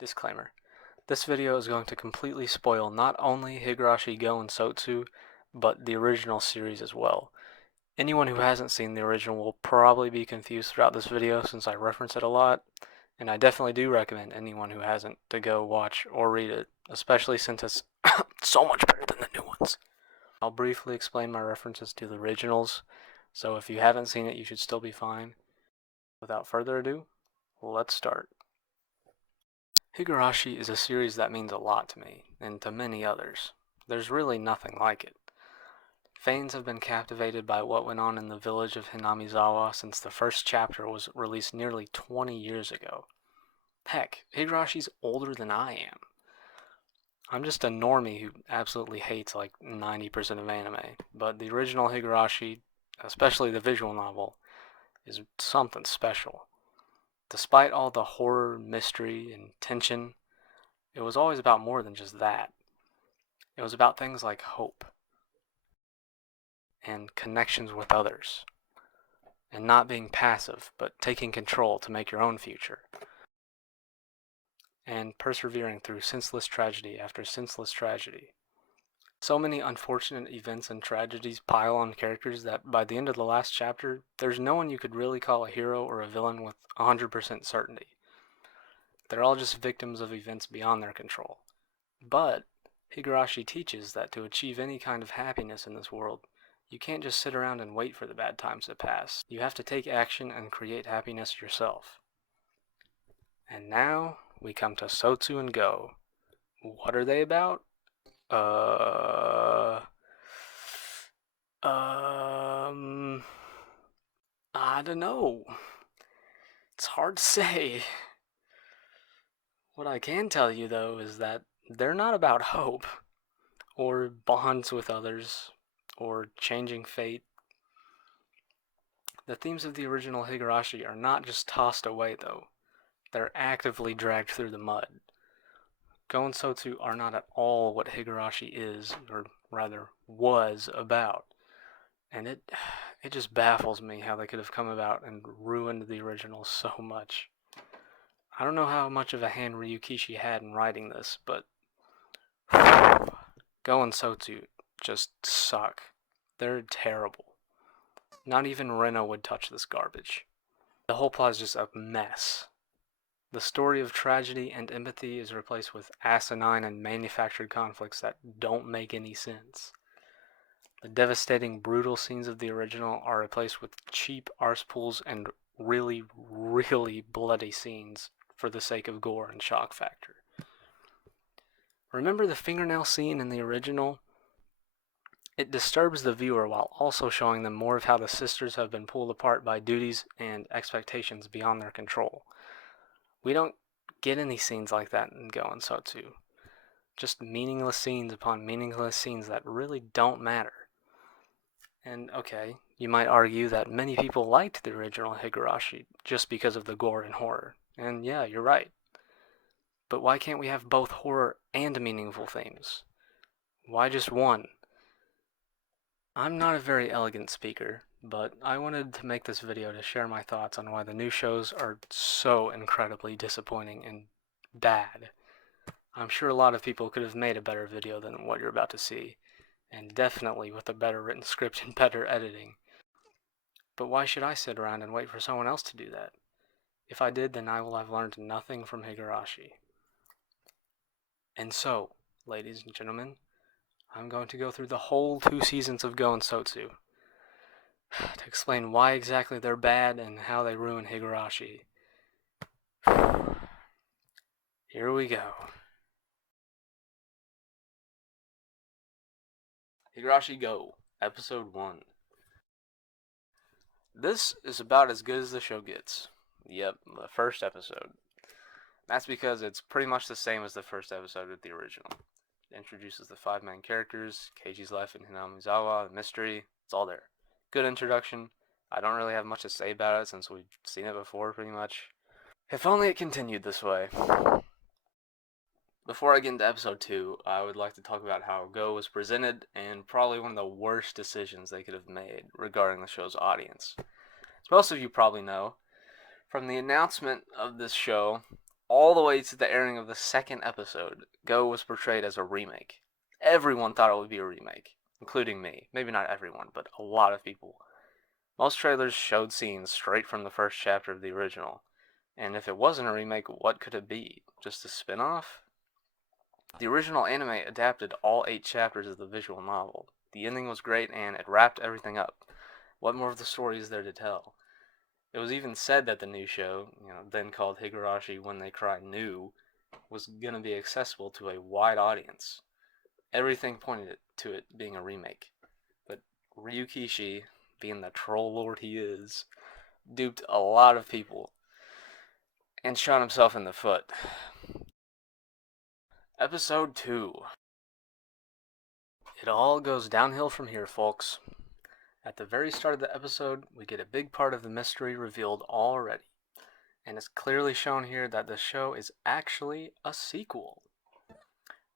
Disclaimer. This video is going to completely spoil not only Higurashi Gou and Sotsu, but the original series as well. Anyone who hasn't seen the original will probably be confused throughout this video since I reference it a lot, and I definitely do recommend anyone who hasn't to go watch or read it, especially since it's so much better than the new ones. I'll briefly explain my references to the originals, so if you haven't seen it, you should still be fine. Without further ado, let's start. Higurashi is a series that means a lot to me, and to many others. There's really nothing like it. Fans have been captivated by what went on in the village of Hinamizawa since the first chapter was released nearly 20 years ago. Heck, Higurashi's older than I am. I'm just a normie who absolutely hates like 90% of anime, but the original Higurashi, especially the visual novel, is something special. Despite all the horror, mystery, and tension, it was always about more than just that. It was about things like hope, and connections with others, and not being passive, but taking control to make your own future, and persevering through senseless tragedy after senseless tragedy. So many unfortunate events and tragedies pile on characters that by the end of the last chapter, there's no one you could really call a hero or a villain with 100% certainty. They're all just victims of events beyond their control. But Higurashi teaches that to achieve any kind of happiness in this world, you can't just sit around and wait for the bad times to pass. You have to take action and create happiness yourself. And now we come to Sotsu and Go. What are they about? I don't know. It's hard to say. What I can tell you, though, is that they're not about hope, or bonds with others, or changing fate. The themes of the original Higurashi are not just tossed away, though. They're actively dragged through the mud. Go and Sotsu are not at all what Higurashi is, or rather, was about. And it just baffles me how they could have come about and ruined the original so much. I don't know how much of a hand Ryukishi had in writing this, but Go and Sotsu just suck. They're terrible. Not even Reno would touch this garbage. The whole plot is just a mess. The story of tragedy and empathy is replaced with asinine and manufactured conflicts that don't make any sense. The devastating, brutal scenes of the original are replaced with cheap arse pools and really, really bloody scenes for the sake of gore and shock factor. Remember the fingernail scene in the original? It disturbs the viewer while also showing them more of how the sisters have been pulled apart by duties and expectations beyond their control. We don't get any scenes like that in Go and Sotsu. Just meaningless scenes upon meaningless scenes that really don't matter. And okay, you might argue that many people liked the original Higurashi just because of the gore and horror. And yeah, you're right. But why can't we have both horror and meaningful themes? Why just one? I'm not a very elegant speaker, but I wanted to make this video to share my thoughts on why the new shows are so incredibly disappointing and bad. I'm sure a lot of people could have made a better video than what you're about to see, and definitely with a better written script and better editing. But why should I sit around and wait for someone else to do that? If I did, then I will have learned nothing from Higurashi. And so, ladies and gentlemen, I'm going to go through the whole 2 seasons of Go and Sotsu to explain why exactly they're bad and how they ruin Higurashi. Here we go. Higurashi Go, Episode 1. This is about as good as the show gets. Yep, the first episode. That's because it's pretty much the same as the first episode of the original. It introduces the 5 main characters, Keiji's life in Hinamizawa, the mystery, it's all there. Good introduction. I don't really have much to say about it since we've seen it before, pretty much. If only it continued this way. Before I get into episode 2, I would like to talk about how Go was presented and probably one of the worst decisions they could have made regarding the show's audience. As most of you probably know, from the announcement of this show, all the way to the airing of the second episode, Go was portrayed as a remake. Everyone thought it would be a remake, including me. Maybe not everyone, but a lot of people. Most trailers showed scenes straight from the first chapter of the original. And if it wasn't a remake, what could it be? Just a spin-off? The original anime adapted all 8 chapters of the visual novel. The ending was great and it wrapped everything up. What more of the story is there to tell? It was even said that the new show, then called Higurashi When They Cry New, was going to be accessible to a wide audience. Everything pointed to it being a remake. But Ryukishi, being the troll lord he is, duped a lot of people and shot himself in the foot. Episode 2. It all goes downhill from here, folks. At the very start of the episode, we get a big part of the mystery revealed already. And it's clearly shown here that the show is actually a sequel.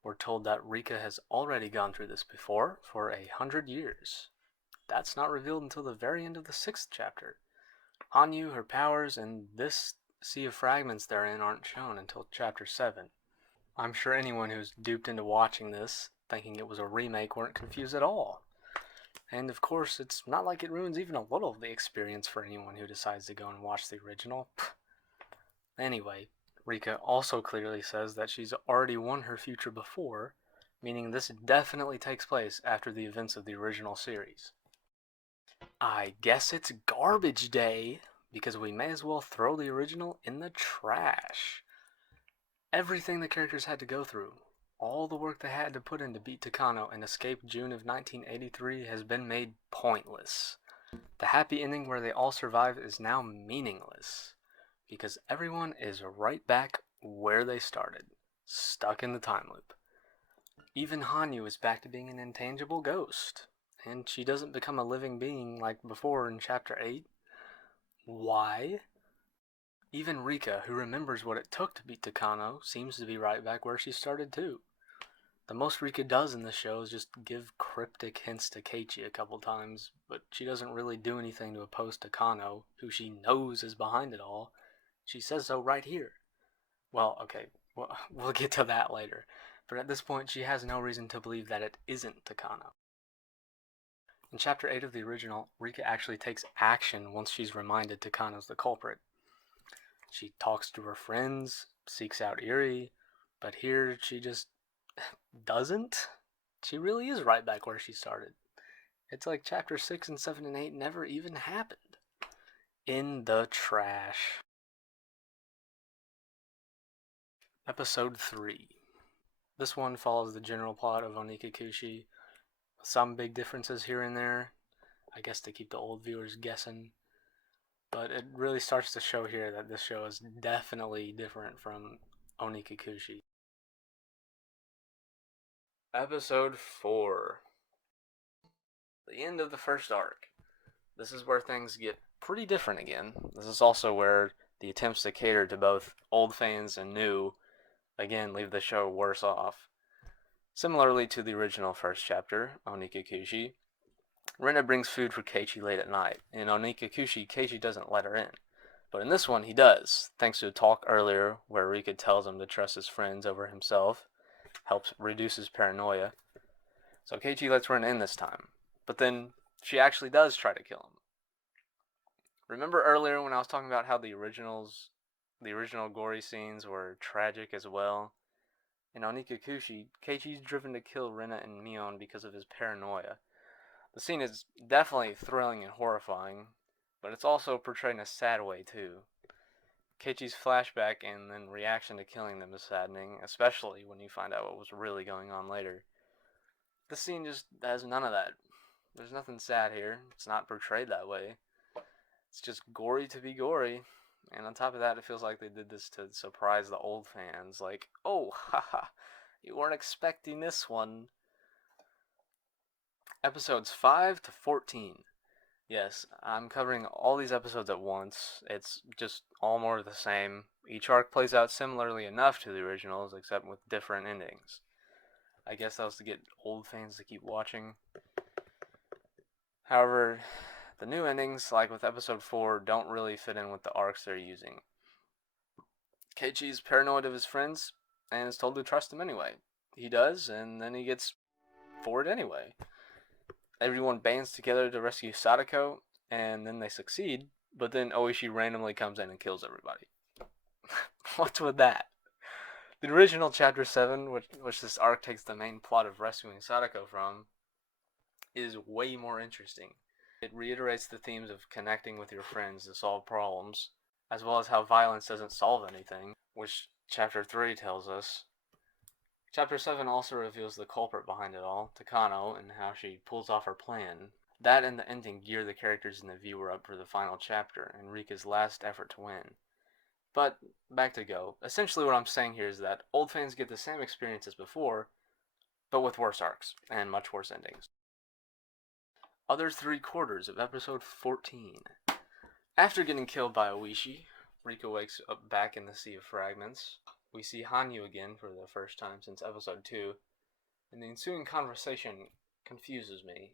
We're told that Rika has already gone through this before for 100 years. That's not revealed until the very end of the 6th chapter. Hanyu, her powers, and this sea of fragments therein aren't shown until chapter 7. I'm sure anyone who's duped into watching this, thinking it was a remake, weren't confused at all. And of course, it's not like it ruins even a little of the experience for anyone who decides to go and watch the original. Anyway, Rika also clearly says that she's already won her future before, meaning this definitely takes place after the events of the original series. I guess it's garbage day, because we may as well throw the original in the trash. Everything the characters had to go through, all the work they had to put in to beat Takano and escape June of 1983 has been made pointless. The happy ending where they all survive is now meaningless, because everyone is right back where they started, stuck in the time loop. Even Hanyu is back to being an intangible ghost, and she doesn't become a living being like before in Chapter 8. Why? Even Rika, who remembers what it took to beat Takano, seems to be right back where she started too. The most Rika does in this show is just give cryptic hints to Keiichi a couple times, but she doesn't really do anything to oppose Takano, who she knows is behind it all. She says so right here. Well, okay, we'll get to that later, but at this point she has no reason to believe that it isn't Takano. In Chapter 8 of the original, Rika actually takes action once she's reminded Takano's the culprit. She talks to her friends, seeks out Eri, but here she just doesn't. She really is right back where she started. It's like Chapter 6 and 7 and 8 never even happened. In the trash. Episode 3. This one follows the general plot of Onikakushi, with some big differences here and there, I guess to keep the old viewers guessing. But it really starts to show here that this show is definitely different from Onikakushi. Episode 4. The end of the first arc. This is where things get pretty different again. This is also where the attempts to cater to both old fans and new, again, leave the show worse off. Similarly to the original first chapter, Onikakushi, Rena brings food for Keiichi late at night. In Onikakushi, Keiichi doesn't let her in. But in this one, he does, thanks to a talk earlier where Rika tells him to trust his friends over himself, helps reduce his paranoia. So Keiichi lets Rena in this time. But then she actually does try to kill him. Remember earlier when I was talking about how the original gory scenes were tragic as well? In Onikakushi, Keiichi's driven to kill Rena and Mion because of his paranoia. The scene is definitely thrilling and horrifying, but it's also portrayed in a sad way too. Keiichi's flashback and then reaction to killing them is saddening, especially when you find out what was really going on later. This scene just has none of that. There's nothing sad here. It's not portrayed that way. It's just gory to be gory. And on top of that, it feels like they did this to surprise the old fans. Like, oh, haha, you weren't expecting this one. Episodes 5 to 14. Yes, I'm covering all these episodes at once. It's just all more of the same. Each arc plays out similarly enough to the originals, except with different endings. I guess that was to get old fans to keep watching. However, the new endings, like with episode 4, don't really fit in with the arcs they're using. Keiichi's paranoid of his friends and is told to trust him anyway. He does, and then he gets forward anyway. Everyone bands together to rescue Sadako, and then they succeed, but then Oishi randomly comes in and kills everybody. What's with that? The original Chapter 7, which this arc takes the main plot of rescuing Sadako from, is way more interesting. It reiterates the themes of connecting with your friends to solve problems, as well as how violence doesn't solve anything, which Chapter 3 tells us. Chapter 7 also reveals the culprit behind it all, Takano, and how she pulls off her plan. That and the ending gear the characters and the viewer up for the final chapter, and Rika's last effort to win. But, back to Go. Essentially what I'm saying here is that old fans get the same experience as before, but with worse arcs, and much worse endings. Other 3/4 of episode 14. After getting killed by Oishi, Rika wakes up back in the Sea of Fragments. We see Hanyu again for the first time since episode 2, and the ensuing conversation confuses me.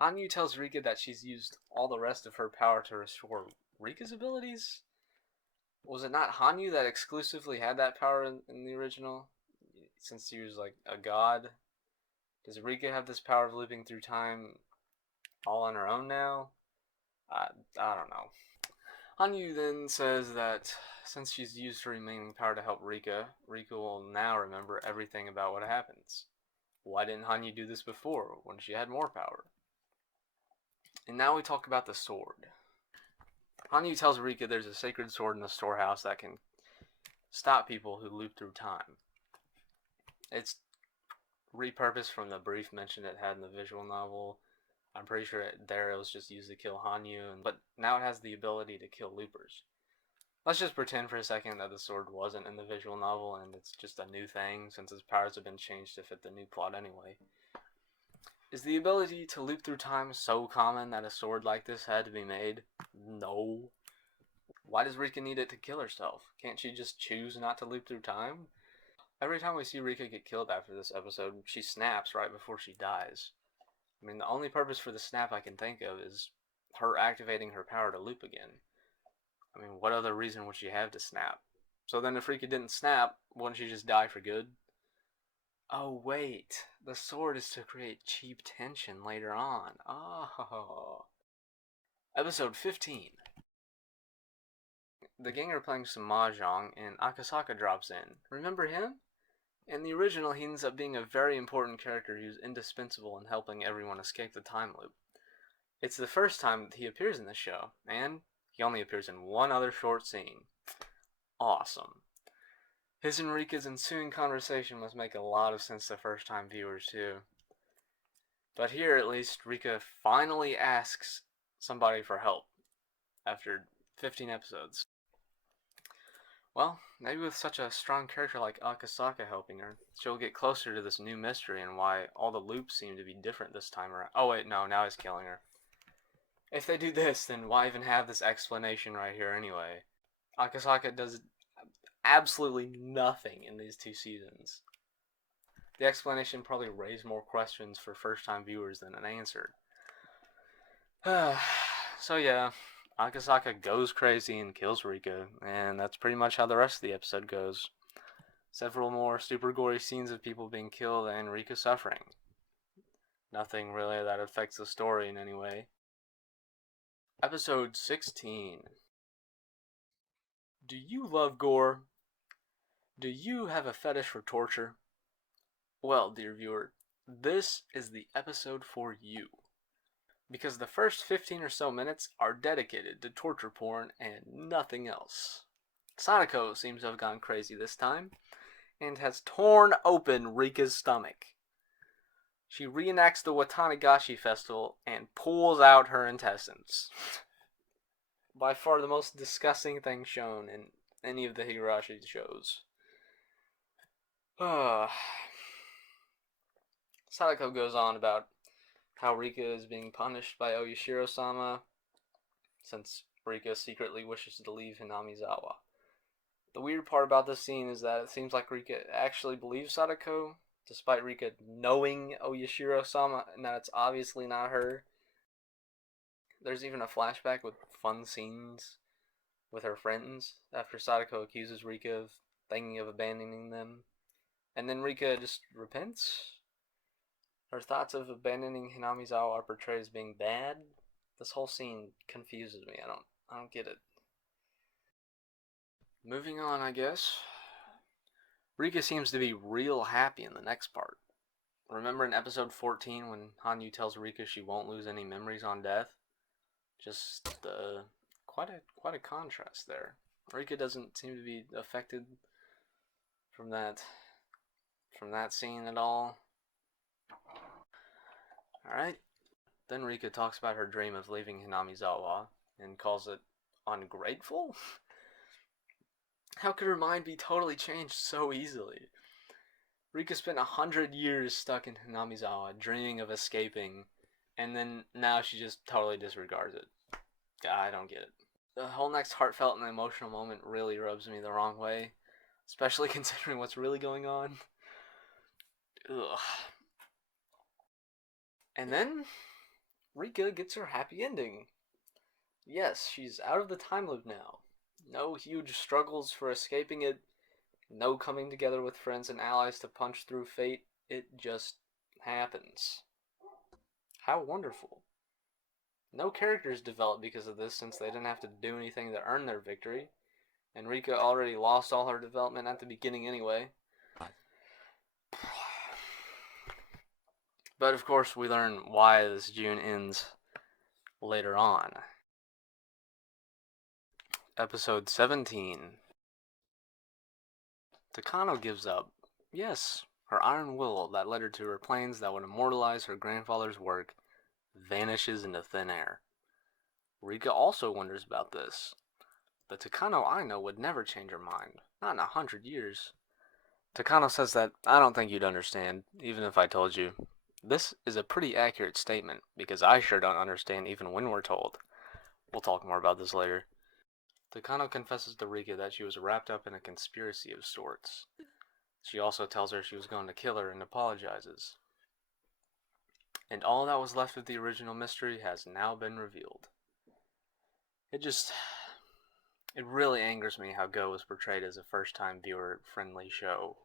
Hanyu tells Rika that she's used all the rest of her power to restore Rika's abilities? Was it not Hanyu that exclusively had that power in the original? Since he was like a god? Does Rika have this power of looping through time all on her own now? I don't know. Hanyu then says that since she's used her remaining power to help Rika, Rika will now remember everything about what happens. Why didn't Hanyu do this before, when she had more power? And now we talk about the sword. Hanyu tells Rika there's a sacred sword in the storehouse that can stop people who loop through time. It's repurposed from the brief mention it had in the visual novel. I'm pretty sure it was just used to kill Hanyu, but now it has the ability to kill loopers. Let's just pretend for a second that the sword wasn't in the visual novel and it's just a new thing, since its powers have been changed to fit the new plot anyway. Is the ability to loop through time so common that a sword like this had to be made? No. Why does Rika need it to kill herself? Can't she just choose not to loop through time? Every time we see Rika get killed after this episode, she snaps right before she dies. I mean, the only purpose for the snap I can think of is her activating her power to loop again. I mean, what other reason would she have to snap? So then if Rika didn't snap, wouldn't she just die for good? Oh wait, the sword is to create cheap tension later on. Oh. Episode 15. The gang are playing some mahjong and Akasaka drops in. Remember him? In the original, he ends up being a very important character who's indispensable in helping everyone escape the time loop. It's the first time that he appears in the show, and he only appears in one other short scene. Awesome. His and Rika's ensuing conversation must make a lot of sense to first-time viewers, too. But here, at least, Rika finally asks somebody for help after 15 episodes. Well, maybe with such a strong character like Akasaka helping her, she'll get closer to this new mystery and why all the loops seem to be different this time around. Oh wait, no, now he's killing her. If they do this, then why even have this explanation right here anyway? Akasaka does absolutely nothing in these 2 seasons. The explanation probably raised more questions for first-time viewers than it answered. So yeah, Akasaka goes crazy and kills Rika, and that's pretty much how the rest of the episode goes. Several more super gory scenes of people being killed and Rika suffering. Nothing really that affects the story in any way. Episode 16. Do you love gore? Do you have a fetish for torture? Well, dear viewer, this is the episode for you. Because the first 15 or so minutes are dedicated to torture porn and nothing else. Sadako seems to have gone crazy this time, and has torn open Rika's stomach. She reenacts the Watanagashi festival and pulls out her intestines. By far the most disgusting thing shown in any of the Higurashi shows. Sadako goes on about how Rika is being punished by Oyashiro-sama, since Rika secretly wishes to leave Hinamizawa. The weird part about this scene is that it seems like Rika actually believes Sadako, despite Rika knowing Oyashiro-sama and that it's obviously not her. There's even a flashback with fun scenes with her friends after Sadako accuses Rika of thinking of abandoning them. And then Rika just repents. Her thoughts of abandoning Hinamizawa are portrayed as being bad. This whole scene confuses me. I don't get it. Moving on, I guess. Rika seems to be real happy in the next part. Remember in episode 14 when Hanyu tells Rika she won't lose any memories on death? Just quite a contrast there. Rika doesn't seem to be affected from that scene at all. Alright. Then Rika talks about her dream of leaving Hinamizawa and calls it ungrateful? How could her mind be totally changed so easily? Rika spent 100 years stuck in Hinamizawa, dreaming of escaping, and then now she just totally disregards it. I don't get it. The whole next heartfelt and emotional moment really rubs me the wrong way, especially considering what's really going on. Ugh. And then Rika gets her happy ending. Yes, she's out of the time loop now. No huge struggles for escaping it. No coming together with friends and allies to punch through fate. It just happens. How wonderful. No characters developed because of this since they didn't have to do anything to earn their victory. And Rika already lost all her development at the beginning anyway. But of course we learn why this June ends later on. Episode 17. Takano gives up. Yes, her iron will that led her to her plans that would immortalize her grandfather's work vanishes into thin air. Rika also wonders about this. The Takano I know would never change her mind, not in 100 years. Takano says that I don't think you'd understand, even if I told you. This is a pretty accurate statement, because I sure don't understand even when we're told. We'll talk more about this later. Takano confesses to Rika that she was wrapped up in a conspiracy of sorts. She also tells her she was going to kill her and apologizes. And all that was left of the original mystery has now been revealed. It really angers me how Go was portrayed as a first-time viewer-friendly show.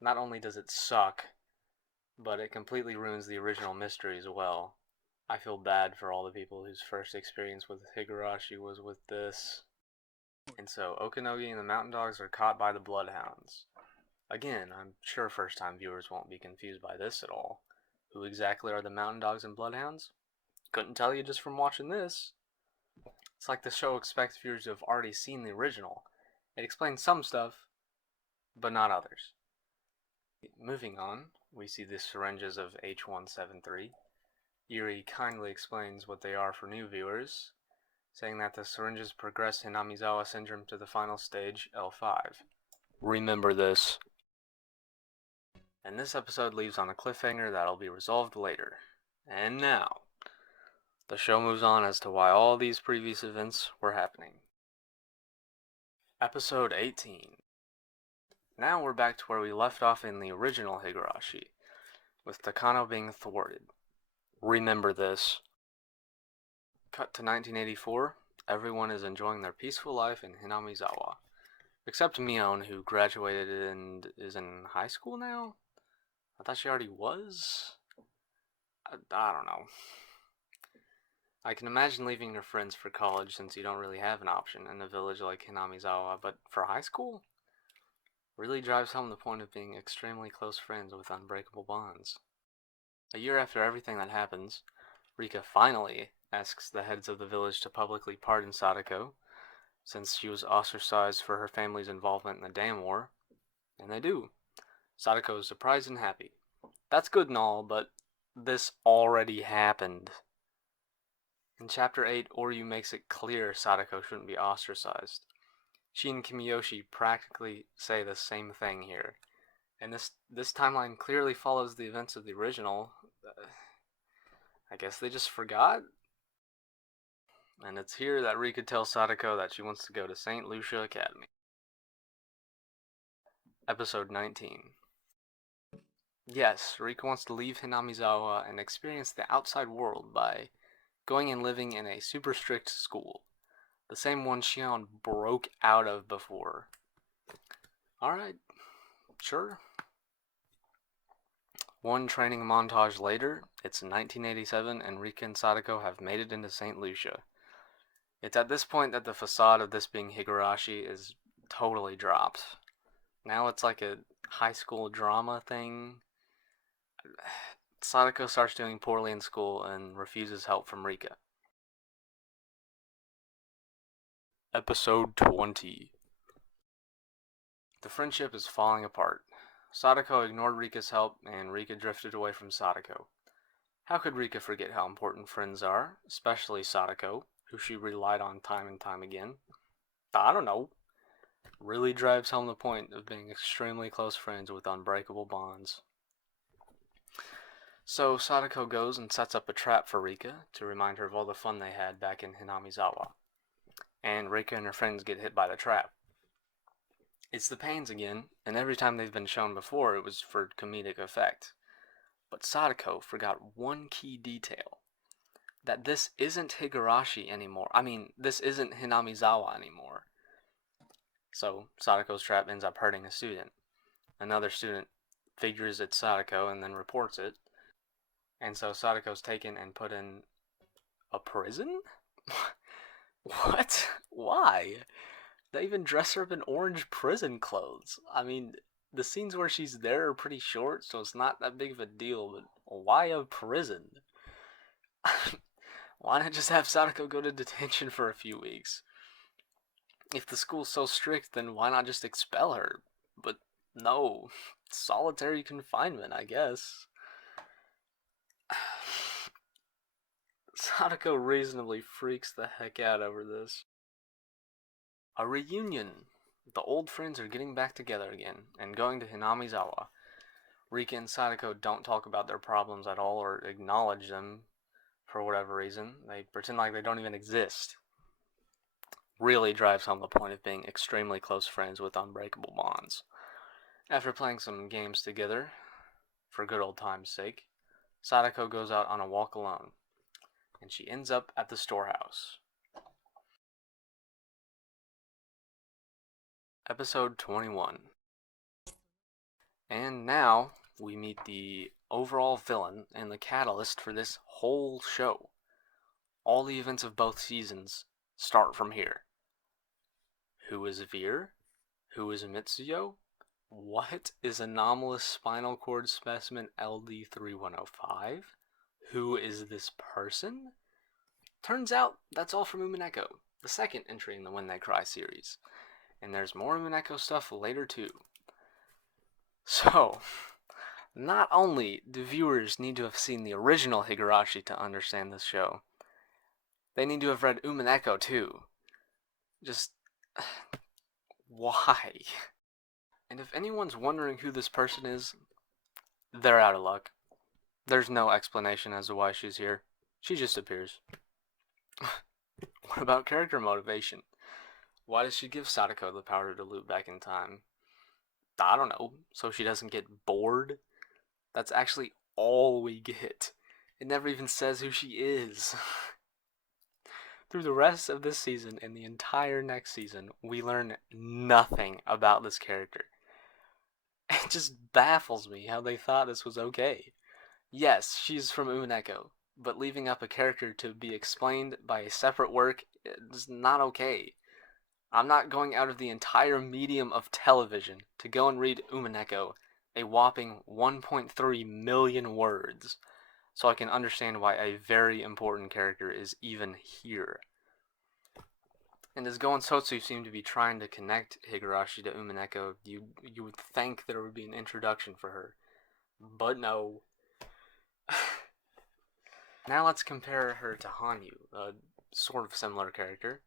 Not only does it suck, but it completely ruins the original mystery as well. I feel bad for all the people whose first experience with Higurashi was with this. And so, Okanogi and the Mountain Dogs are caught by the Bloodhounds. Again, I'm sure first-time viewers won't be confused by this at all. Who exactly are the Mountain Dogs and Bloodhounds? Couldn't tell you just from watching this. It's like the show expects viewers to have already seen the original. It explains some stuff, but not others. Moving on, we see the syringes of H173. Yuri kindly explains what they are for new viewers, saying that the syringes progress Hinamizawa syndrome to the final stage, L5. Remember this. And this episode leaves on a cliffhanger that'll be resolved later. And now, the show moves on as to why all these previous events were happening. Episode 18. Now we're back to where we left off in the original Higurashi, with Takano being thwarted. Remember this. Cut to 1984. Everyone is enjoying their peaceful life in Hinamizawa. Except Mion, who graduated and is in high school now? I thought she already was? I don't know. I can imagine leaving your friends for college since you don't really have an option in a village like Hinamizawa, but for high school? Really drives home the point of being extremely close friends with unbreakable bonds. A year after everything that happens, Rika finally asks the heads of the village to publicly pardon Sadako, since she was ostracized for her family's involvement in the dam war, and they do. Sadako is surprised and happy. That's good and all, but this already happened. In Chapter 8, Oryu makes it clear Sadako shouldn't be ostracized. She and Kimiyoshi practically say the same thing here. And this timeline clearly follows the events of the original. I guess they just forgot? And it's here that Rika tells Sadako that she wants to go to St. Lucia Academy. Episode 19. Yes, Rika wants to leave Hinamizawa and experience the outside world by going and living in a super strict school. The same one Shion broke out of before. Alright, sure. One training montage later, it's 1987 and Rika and Sadako have made it into St. Lucia. It's at this point that the facade of this being Higurashi is totally dropped. Now it's like a high school drama thing. Sadako starts doing poorly in school and refuses help from Rika. Episode 20. The friendship is falling apart. Sadako ignored Rika's help, and Rika drifted away from Sadako. How could Rika forget how important friends are, especially Sadako, who she relied on time and time again? I don't know. Really drives home the point of being extremely close friends with unbreakable bonds. So Sadako goes and sets up a trap for Rika to remind her of all the fun they had back in Hinamizawa. And Rika and her friends get hit by the trap. It's the pains again, and every time they've been shown before it was for comedic effect. But Sadako forgot one key detail. That this isn't Higurashi anymore. This isn't Hinamizawa anymore. So Sadako's trap ends up hurting a student. Another student figures it's Sadako and then reports it. And so Sadako's taken and put in a prison? What? Why? They even dress her up in orange prison clothes. The scenes where she's there are pretty short, so it's not that big of a deal, but why a prison? Why not just have Sadako go to detention for a few weeks? If the school's so strict, then why not just expel her? But no, solitary confinement, I guess. Sadako reasonably freaks the heck out over this. A reunion! The old friends are getting back together again, and going to Hinamizawa. Rika and Sadako don't talk about their problems at all or acknowledge them for whatever reason. They pretend like they don't even exist. Really drives home the point of being extremely close friends with unbreakable bonds. After playing some games together, for good old time's sake, Sadako goes out on a walk alone, and she ends up at the storehouse. Episode 21. And now we meet the overall villain and the catalyst for this whole show. All the events of both seasons start from here. Who is Veer? Who is Mitsuyo? What is anomalous spinal cord specimen LD3105? Who is this person? Turns out that's all from Umineko, the second entry in the When They Cry series. And there's more Umineko stuff later too. So, not only do viewers need to have seen the original Higurashi to understand this show, they need to have read Umineko too. Just, why? And if anyone's wondering who this person is, they're out of luck. There's no explanation as to why she's here. She just appears. What about character motivation? Why does she give Sadako the power to loop back in time? I don't know, so she doesn't get bored? That's actually all we get. It never even says who she is. Through the rest of this season and the entire next season, we learn nothing about this character. It just baffles me how they thought this was okay. Yes, she's from Umineko, but leaving up a character to be explained by a separate work is not okay. I'm not going out of the entire medium of television to go and read Umineko, a whopping 1.3 million words, so I can understand why a very important character is even here. And as Gou and Sotsu seem to be trying to connect Higurashi to Umineko, you would think there would be an introduction for her. But no. Now let's compare her to Hanyu, a sort of similar character.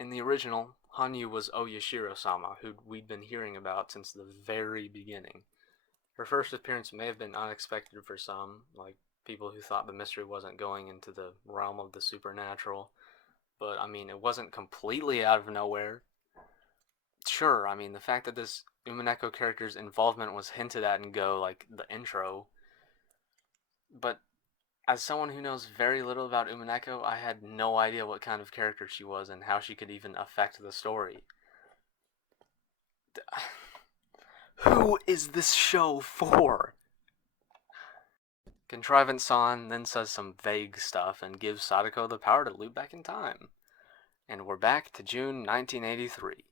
In the original, Hanyu was Oyashiro-sama, who we'd been hearing about since the very beginning. Her first appearance may have been unexpected for some, like people who thought the mystery wasn't going into the realm of the supernatural. But, it wasn't completely out of nowhere. Sure, the fact that this Umineko character's involvement was hinted at in Go, like the intro. But As someone who knows very little about Umineko, I had no idea what kind of character she was and how she could even affect the story. Who is this show for? Contrivance-san then says some vague stuff and gives Sadako the power to loop back in time. And we're back to June 1983.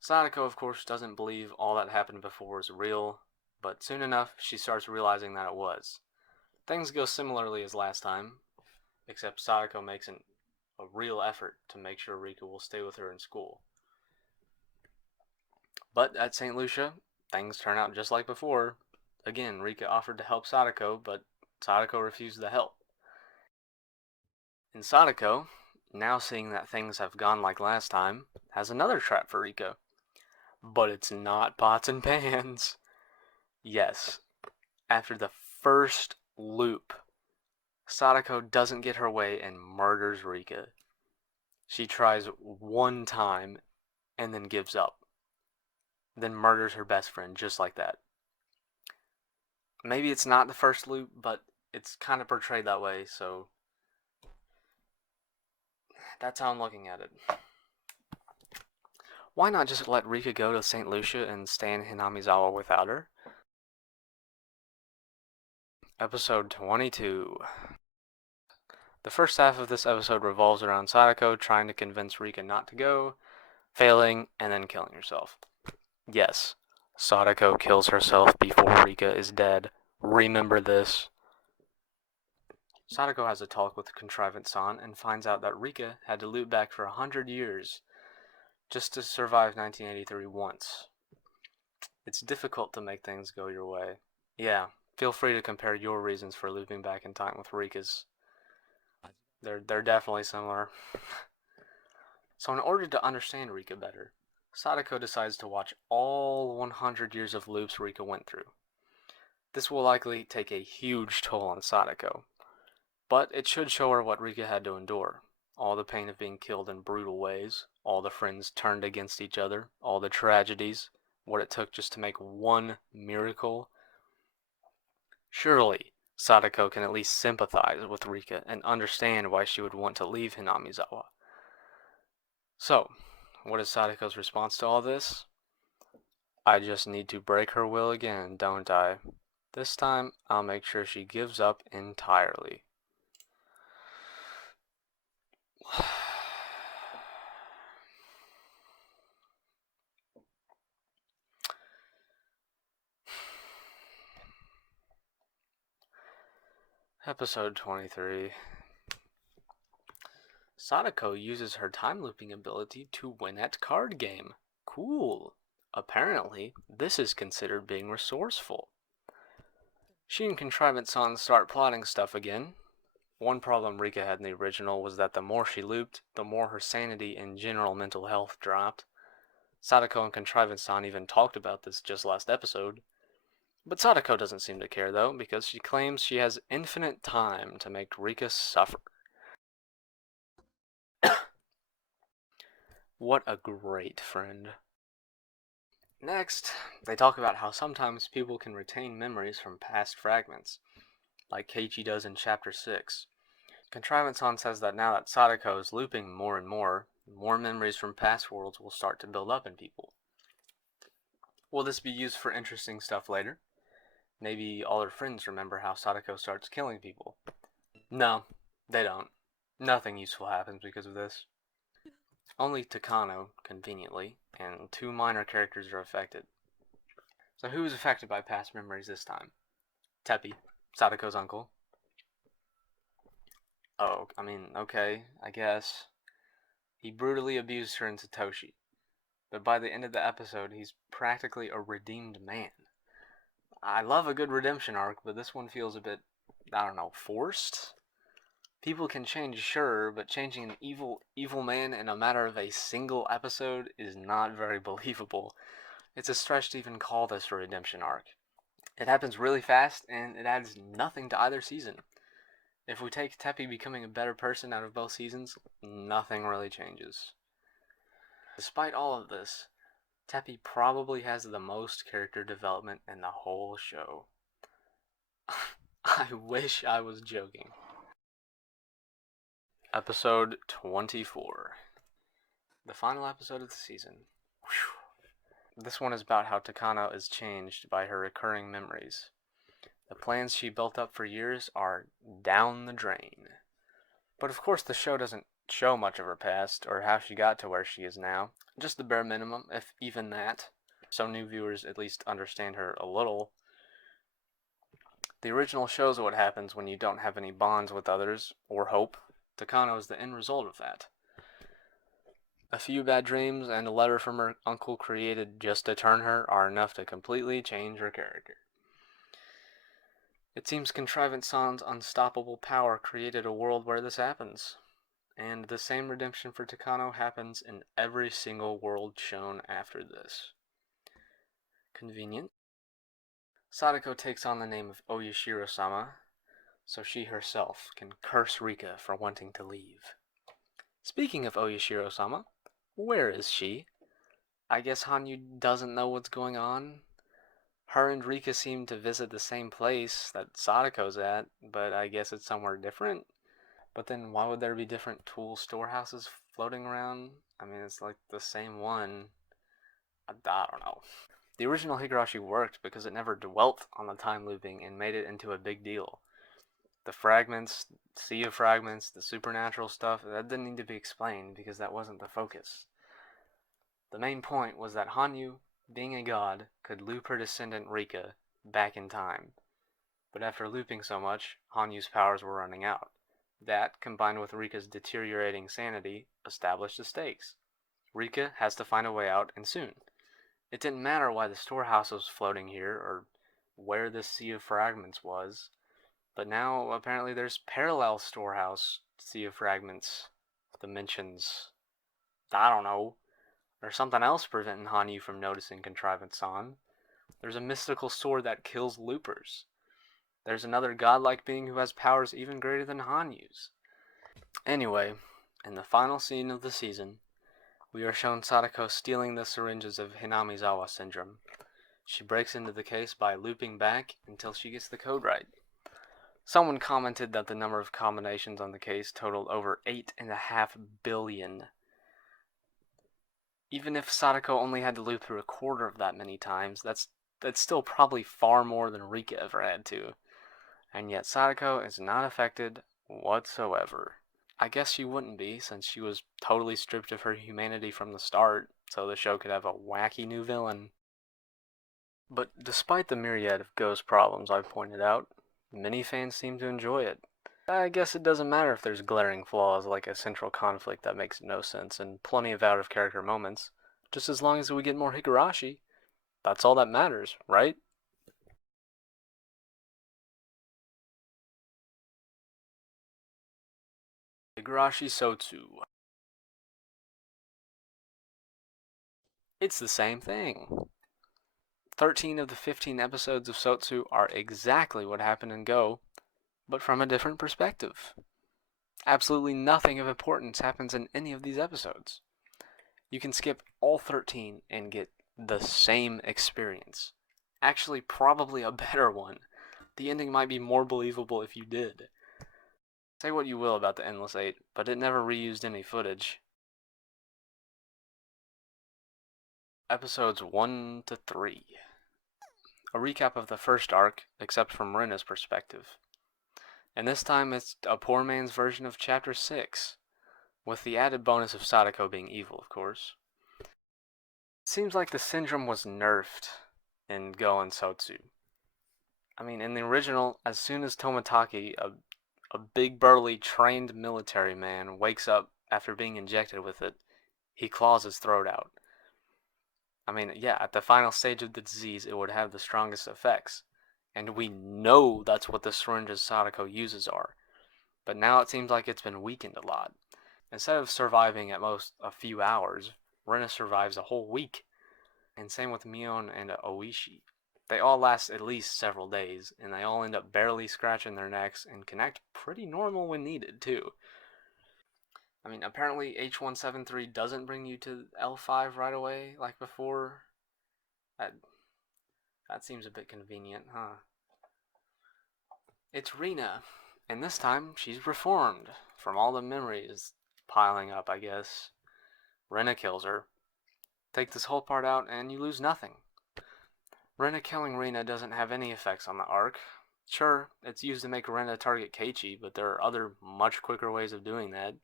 Sadako, of course, doesn't believe all that happened before is real, but soon enough, she starts realizing that it was. Things go similarly as last time, except Sadako makes a real effort to make sure Rika will stay with her in school. But at St. Lucia, things turn out just like before. Again, Rika offered to help Sadako, but Sadako refused the help. And Sadako, now seeing that things have gone like last time, has another trap for Rika. But it's not pots and pans. Yes, after the first loop, Sadako doesn't get her way and murders Rika. She tries one time and then gives up. Then murders her best friend just like that. Maybe it's not the first loop, but it's kind of portrayed that way, so that's how I'm looking at it. Why not just let Rika go to St. Lucia and stay in Hinamizawa without her? Episode 22. The first half of this episode revolves around Sadako trying to convince Rika not to go, failing, and then killing herself. Yes, Sadako kills herself before Rika is dead. Remember this. Sadako has a talk with Contrivance-san and finds out that Rika had to loop back for 100 years just to survive 1983 once. It's difficult to make things go your way. Yeah, feel free to compare your reasons for looping back in time with Rika's. They're definitely similar. So in order to understand Rika better, Sadako decides to watch all 100 years of loops Rika went through. This will likely take a huge toll on Sadako, but it should show her what Rika had to endure. All the pain of being killed in brutal ways, all the friends turned against each other, all the tragedies, what it took just to make one miracle. Surely, Sadako can at least sympathize with Rika and understand why she would want to leave Hinamizawa. So, what is Sadako's response to all this? I just need to break her will again, don't I? This time, I'll make sure she gives up entirely. Episode 23. Sadako uses her time looping ability to win at card game. Cool. Apparently, this is considered being resourceful. She and Contrivance-san start plotting stuff again. One problem Rika had in the original was that the more she looped, the more her sanity and general mental health dropped. Sadako and Contrivance-san even talked about this just last episode. But Sadako doesn't seem to care though, because she claims she has infinite time to make Rika suffer. What a great friend. Next, they talk about how sometimes people can retain memories from past fragments, like Keiichi does in Chapter 6. Contrivance-san says that now that Sadako is looping more and more memories from past worlds will start to build up in people. Will this be used for interesting stuff later? Maybe all her friends remember how Sadako starts killing people. No, they don't. Nothing useful happens because of this. Only Takano, conveniently, and 2 minor characters are affected. So who is affected by past memories this time? Teppei, Sadako's uncle. Oh, okay, I guess. He brutally abused her in Satoshi, but by the end of the episode, he's practically a redeemed man. I love a good redemption arc, but this one feels a bit, forced? People can change, sure, but changing an evil man in a matter of a single episode is not very believable. It's a stretch to even call this a redemption arc. It happens really fast, and it adds nothing to either season. If we take Teppei becoming a better person out of both seasons, nothing really changes. Despite all of this, Teppei probably has the most character development in the whole show. I wish I was joking. Episode 24. The final episode of the season. Whew. This one is about how Takano is changed by her recurring memories. The plans she built up for years are down the drain. But of course the show doesn't show much of her past or how she got to where she is now. Just the bare minimum, if even that. So new viewers at least understand her a little. The original shows what happens when you don't have any bonds with others, or hope. Takano is the end result of that. A few bad dreams and a letter from her uncle created just to turn her are enough to completely change her character. It seems Contrivant San's unstoppable power created a world where this happens. And the same redemption for Takano happens in every single world shown after this. Convenient. Sadako takes on the name of Oyashiro-sama, so she herself can curse Rika for wanting to leave. Speaking of Oyashiro-sama, where is she? I guess Hanyu doesn't know what's going on. Her and Rika seem to visit the same place that Sadako's at, but I guess it's somewhere different. But then why would there be different tool storehouses floating around? I mean, it's like the same one. I don't know. The original Higurashi worked because it never dwelt on the time looping and made it into a big deal. The fragments, sea of fragments, the supernatural stuff, that didn't need to be explained because that wasn't the focus. The main point was that Hanyu, being a god, could loop her descendant Rika back in time. But after looping so much, Hanyu's powers were running out. That, combined with Rika's deteriorating sanity, established the stakes. Rika has to find a way out, and soon. It didn't matter why the storehouse was floating here, or where this sea of fragments was, but now apparently there's parallel storehouse sea of fragments dimensions. I don't know. There's something else preventing Hanyu from noticing Contrivant San. There's a mystical sword that kills loopers. There's another godlike being who has powers even greater than Hanyu's. Anyway, in the final scene of the season, we are shown Sadako stealing the syringes of Hinamizawa syndrome. She breaks into the case by looping back until she gets the code right. Someone commented that the number of combinations on the case totaled over 8.5 billion. Even if Sadako only had to loop through a quarter of that many times, that's still probably far more than Rika ever had to. And yet Sadako is not affected whatsoever. I guess she wouldn't be, since she was totally stripped of her humanity from the start, so the show could have a wacky new villain. But despite the myriad of Gou's problems I've pointed out, many fans seem to enjoy it. I guess it doesn't matter if there's glaring flaws like a central conflict that makes no sense and plenty of out-of-character moments. Just as long as we get more Higurashi, that's all that matters, right? Higurashi Sotsu. It's the same thing. 13 of the 15 episodes of Sotsu are exactly what happened in Go, but from a different perspective. Absolutely nothing of importance happens in any of these episodes. You can skip all 13 and get the same experience. Actually, probably a better one. The ending might be more believable if you did. Say what you will about the Endless Eight, but it never reused any footage. Episodes 1 to 3. A recap of the first arc, except from Rena's perspective. And this time it's a poor man's version of Chapter 6, with the added bonus of Sadako being evil, of course. It seems like the syndrome was nerfed in Go and Sotsu. I mean, in the original, as soon as Toмотaki, a big burly trained military man, wakes up after being injected with it, he claws his throat out. I mean, yeah, at the final stage of the disease, it would have the strongest effects. And we know that's what the syringes Sadako uses are. But now it seems like it's been weakened a lot. Instead of surviving at most a few hours, Rena survives a whole week. And same with Mion and Oishi. They all last at least several days, and they all end up barely scratching their necks and can act pretty normal when needed, too. I mean, apparently H173 doesn't bring you to L5 right away, like before. That seems a bit convenient, huh? It's Rina, and this time she's reformed from all the memories piling up, I guess. Rena kills her. Take this whole part out and you lose nothing. Rena killing Rina doesn't have any effects on the arc. Sure, it's used to make Rena target Keiichi, but there are other much quicker ways of doing that.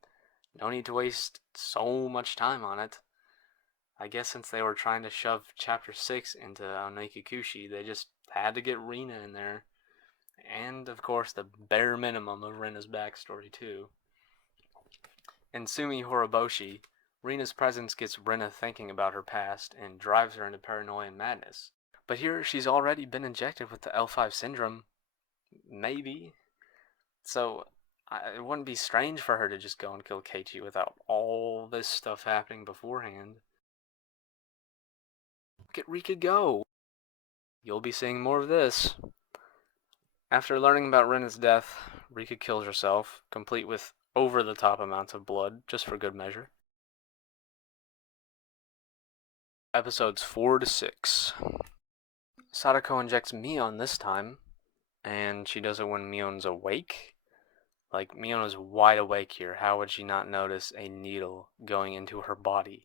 No need to waste so much time on it. I guess since they were trying to shove Chapter 6 into Onekikushi, they just had to get Rina in there. And, of course, the bare minimum of Rena's backstory, too. In Sumi Horoboshi, Rina's presence gets Rena thinking about her past and drives her into paranoia and madness. But here, she's already been injected with the L5 syndrome. Maybe. So, it wouldn't be strange for her to just go and kill Keiichi without all this stuff happening beforehand. Look at Rika go! You'll be seeing more of this. After learning about Rena's death, Rika kills herself, complete with over-the-top amounts of blood, just for good measure. Episodes 4 to 6. Sadako injects Mion this time, and she does it when Mion's awake. Like, Mion is wide awake here. How would she not notice a needle going into her body?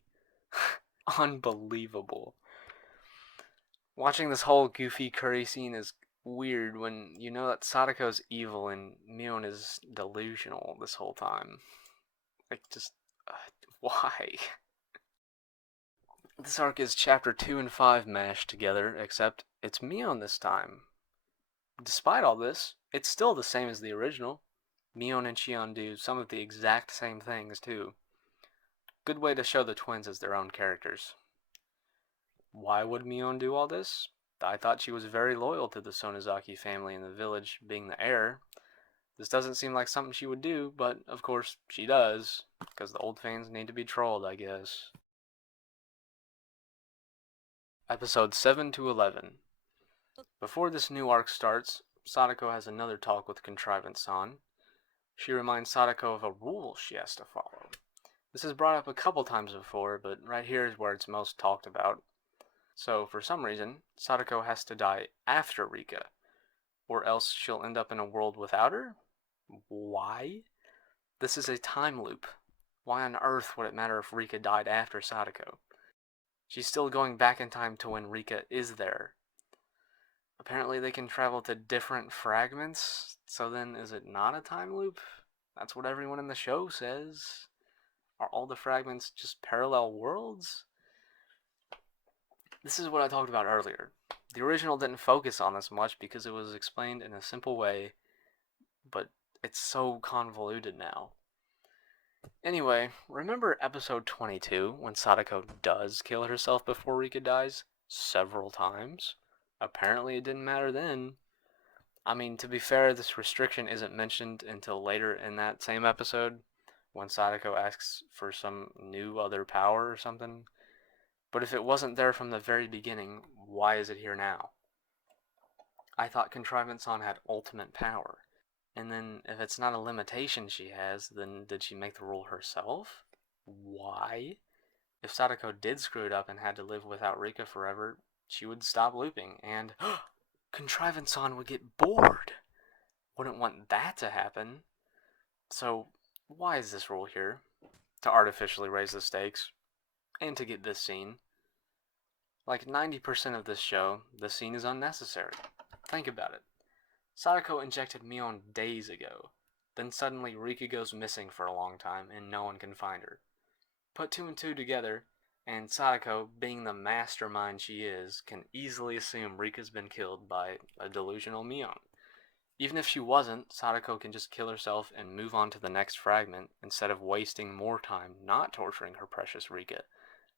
Unbelievable. Watching this whole goofy curry scene is weird when you know that Sadako's evil and Mion is delusional this whole time. Like, just, why? This arc is chapter 2 and 5 mashed together, except it's Mion this time. Despite all this, it's still the same as the original. Mion and Shion do some of the exact same things, too. Good way to show the twins as their own characters. Why would Mion do all this? I thought she was very loyal to the Sonozaki family in the village, being the heir. This doesn't seem like something she would do, but of course she does, because the old fans need to be trolled, I guess. Episodes 7 to 11. Before this new arc starts, Sadako has another talk with Contrivance-san. She reminds Sadako of a rule she has to follow. This is brought up a couple times before, but right here is where it's most talked about. So, for some reason, Sadako has to die after Rika, or else she'll end up in a world without her? Why? This is a time loop. Why on earth would it matter if Rika died after Sadako? She's still going back in time to when Rika is there. Apparently they can travel to different fragments, so then is it not a time loop? That's what everyone in the show says. Are all the fragments just parallel worlds? This is what I talked about earlier. The original didn't focus on this much because it was explained in a simple way, but it's so convoluted now. Anyway, remember episode 22 when Sadako does kill herself before Rika dies? Several times? Apparently it didn't matter then. I mean, to be fair, this restriction isn't mentioned until later in that same episode, when Sadako asks for some new other power or something. But if it wasn't there from the very beginning, why is it here now? I thought Contrivance-san had ultimate power. And then, if it's not a limitation she has, then did she make the rule herself? Why? If Sadako did screw it up and had to live without Rika forever, she would stop looping, and Contrivance-san would get bored. Wouldn't want that to happen. So, why is this rule here? To artificially raise the stakes, and to get this scene. Like 90% of this show, this scene is unnecessary. Think about it. Sadako injected Mion days ago. Then suddenly Rika goes missing for a long time and no one can find her. Put two and two together, and Sadako, being the mastermind she is, can easily assume Rika's been killed by a delusional Mion. Even if she wasn't, Sadako can just kill herself and move on to the next fragment instead of wasting more time not torturing her precious Rika.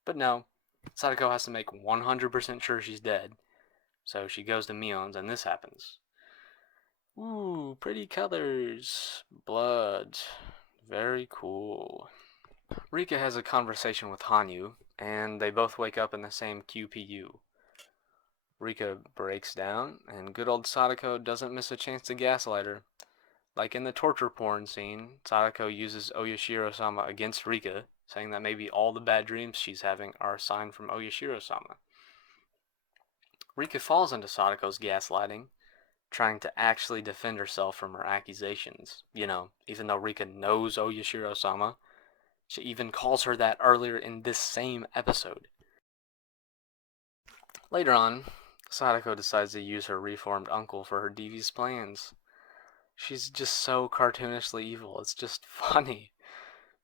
But no, Sadako has to make 100% sure she's dead, so she goes to Mion's and this happens. Ooh, pretty colors. Blood. Very cool. Rika has a conversation with Hanyu, and they both wake up in the same QPU. Rika breaks down, and good old Sadako doesn't miss a chance to gaslight her. Like in the torture porn scene, Sadako uses Oyashiro-sama against Rika, saying that maybe all the bad dreams she's having are a sign from Oyashiro-sama. Rika falls into Sadako's gaslighting, trying to actually defend herself from her accusations. Even though Rika knows Oyashiro-sama, she even calls her that earlier in this same episode. Later on, Sadako decides to use her reformed uncle for her devious plans. She's just so cartoonishly evil, it's just funny.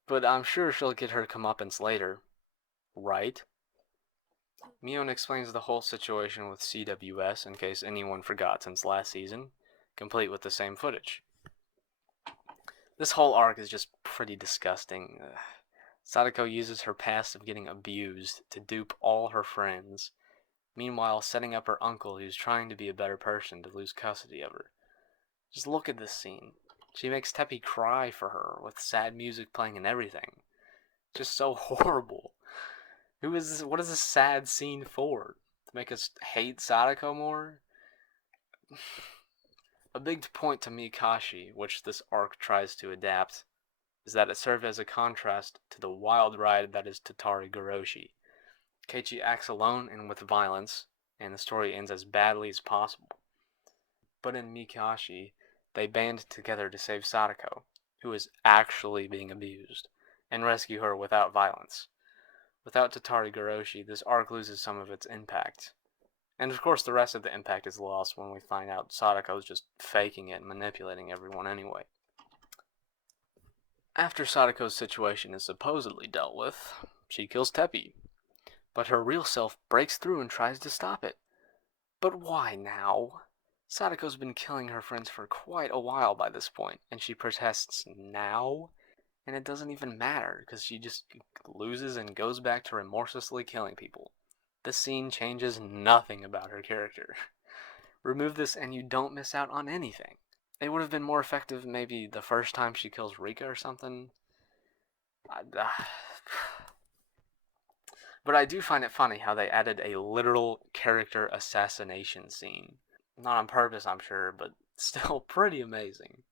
But I'm sure she'll get her comeuppance later. Right? Mion explains the whole situation with CWS in case anyone forgot since last season, complete with the same footage. This whole arc is just pretty disgusting. Sadako uses her past of getting abused to dupe all her friends, meanwhile setting up her uncle who's trying to be a better person to lose custody of her. Just look at this scene. She makes Teppy cry for her with sad music playing and everything. Just so horrible. What is this sad scene for? To make us hate Sadako more? A big point to Mikashi, which this arc tries to adapt, is that it served as a contrast to the wild ride that is Tatari Goroshi. Keiichi acts alone and with violence, and the story ends as badly as possible. But in Mikashi, they band together to save Sadako, who is actually being abused, and rescue her without violence. Without Tatari Goroshi, this arc loses some of its impact. And of course the rest of the impact is lost when we find out Sadako's just faking it and manipulating everyone anyway. After Sadako's situation is supposedly dealt with, she kills Teppy. But her real self breaks through and tries to stop it. But why now? Sadako's been killing her friends for quite a while by this point, and she protests now? And it doesn't even matter, because she just loses and goes back to remorselessly killing people. This scene changes nothing about her character. Remove this and you don't miss out on anything. It would have been more effective maybe the first time she kills Rika or something. But I do find it funny how they added a literal character assassination scene. Not on purpose, I'm sure, but still pretty amazing.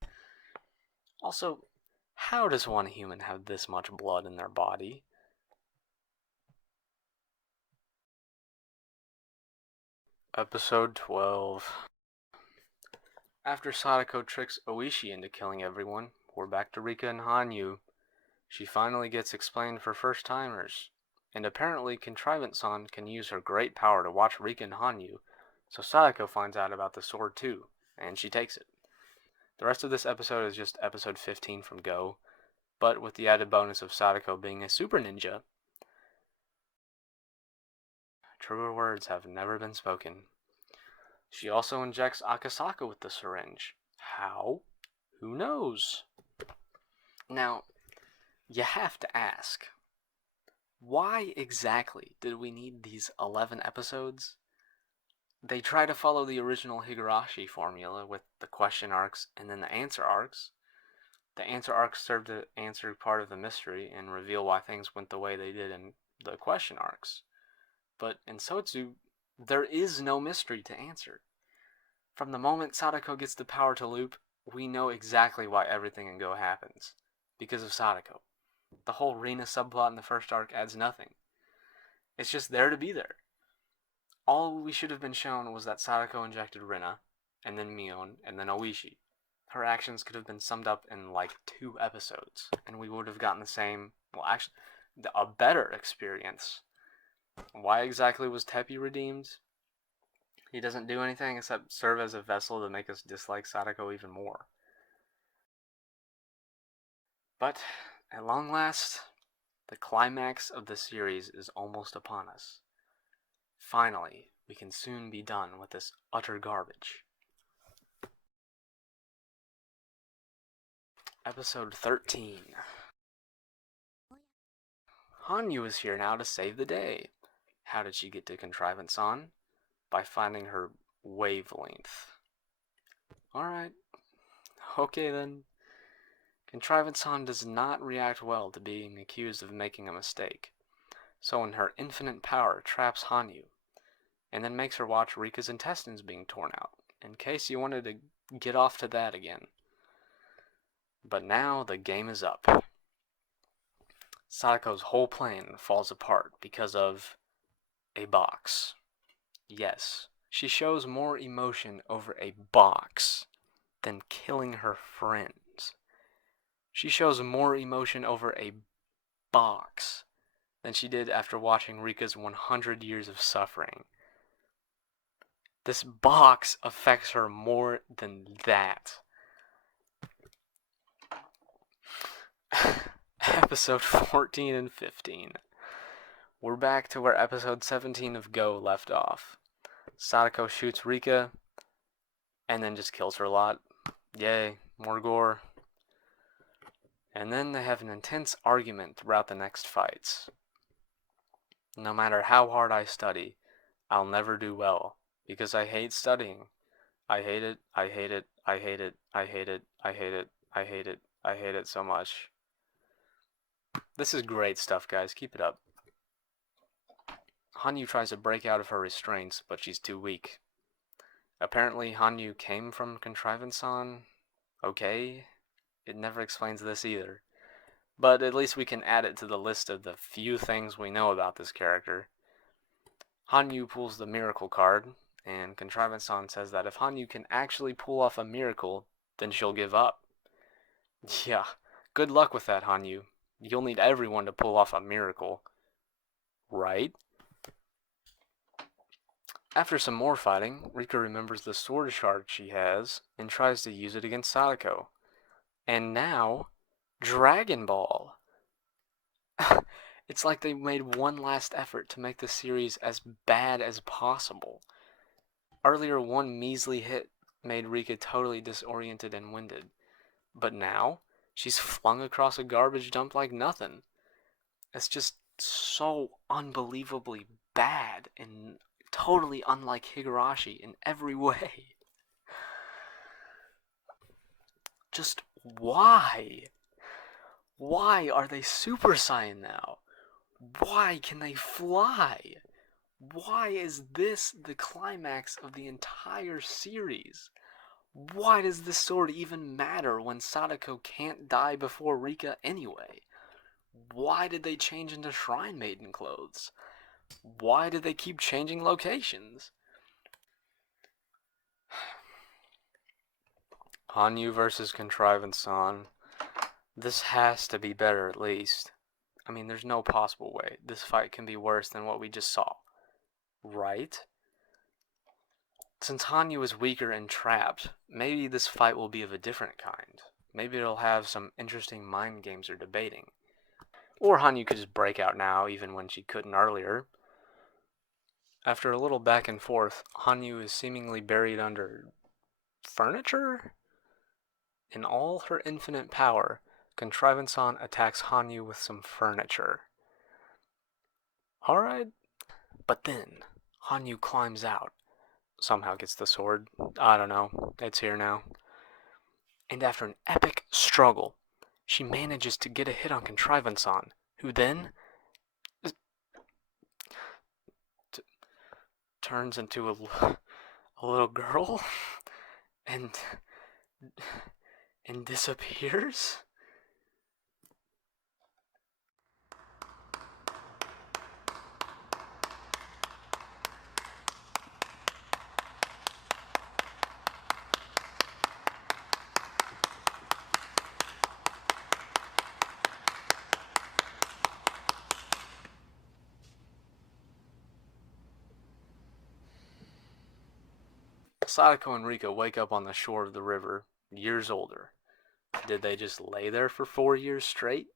Also, how does one human have this much blood in their body? Episode 12. After Sadako tricks Oishi into killing everyone, we're back to Rika and Hanyu. She finally gets explained for first-timers, and apparently Contrivance-san can use her great power to watch Rika and Hanyu, so Sadako finds out about the sword too, and she takes it. The rest of this episode is just episode 15 from Go, but with the added bonus of Sadako being a super ninja. Truer words have never been spoken. She also injects Akasaka with the syringe. How? Who knows? Now, you have to ask, why exactly did we need these 11 episodes? They try to follow the original Higurashi formula with the question arcs and then the answer arcs. The answer arcs serve to answer part of the mystery and reveal why things went the way they did in the question arcs. But in Sotsu, there is no mystery to answer. From the moment Sadako gets the power to loop, we know exactly why everything in Go happens. Because of Sadako. The whole Rina subplot in the first arc adds nothing. It's just there to be there. All we should have been shown was that Sadako injected Rina, and then Mion, and then Oishi. Her actions could have been summed up in like 2 episodes, and we would have gotten the same, a better experience. Why exactly was Teppy redeemed? He doesn't do anything except serve as a vessel to make us dislike Sadako even more. But, at long last, the climax of the series is almost upon us. Finally, we can soon be done with this utter garbage. Episode 13. Hanyu is here now to save the day. How did she get to Contrivance-san? By finding her wavelength. Alright. Okay then. Contrivance-san does not react well to being accused of making a mistake, so in her infinite power traps Hanyu, and then makes her watch Rika's intestines being torn out, in case you wanted to get off to that again. But now the game is up. Sadako's whole plan falls apart because of a box. Yes, She shows more emotion over a box than killing her friends. She shows more emotion over a box than she did after watching Rika's 100 years of suffering. This box affects her more than that. Episode 14 and 15. We're back to where episode 17 of Go left off. Sadako shoots Rika and then just kills her a lot. Yay, more gore. And then they have an intense argument throughout the next fights. No matter how hard I study, I'll never do well, because I hate studying. I hate it, I hate it, I hate it, I hate it, I hate it, I hate it, I hate it so much. This is great stuff, guys. Keep it up. Hanyu tries to break out of her restraints, but she's too weak. Apparently, Hanyu came from Contrivance-san. Okay. It never explains this either. But at least we can add it to the list of the few things we know about this character. Hanyu pulls the miracle card, and Contrivance-san says that if Hanyu can actually pull off a miracle, then she'll give up. Yeah, good luck with that, Hanyu. You'll need everyone to pull off a miracle. Right? After some more fighting, Rika remembers the sword shard she has and tries to use it against Sadako. And now, Dragon Ball. It's like they made one last effort to make the series as bad as possible. Earlier, one measly hit made Rika totally disoriented and winded. But now, she's flung across a garbage dump like nothing. It's just so unbelievably bad and totally unlike Higurashi in every way. Just why? Why are they Super Saiyan now? Why can they fly? Why is this the climax of the entire series? Why does this sword even matter when Sadako can't die before Rika anyway? Why did they change into Shrine Maiden clothes? Why did they keep changing locations? Hanyu versus Contrivance-san. This has to be better at least. I mean, there's no possible way this fight can be worse than what we just saw. Right? Since Hanyu is weaker and trapped, maybe this fight will be of a different kind. Maybe it'll have some interesting mind games or debating. Or Hanyu could just break out now, even when she couldn't earlier. After a little back and forth, Hanyu is seemingly buried under furniture? In all her infinite power, Contrivance-san attacks Hanyu with some furniture. Alright. But then, Hanyu climbs out. Somehow gets the sword. I don't know. It's here now. And after an epic struggle, she manages to get a hit on Contrivance-san, who then turns into a little girl and disappears? Sadako and Rika wake up on the shore of the river, years older. Did they just lay there for 4 years straight?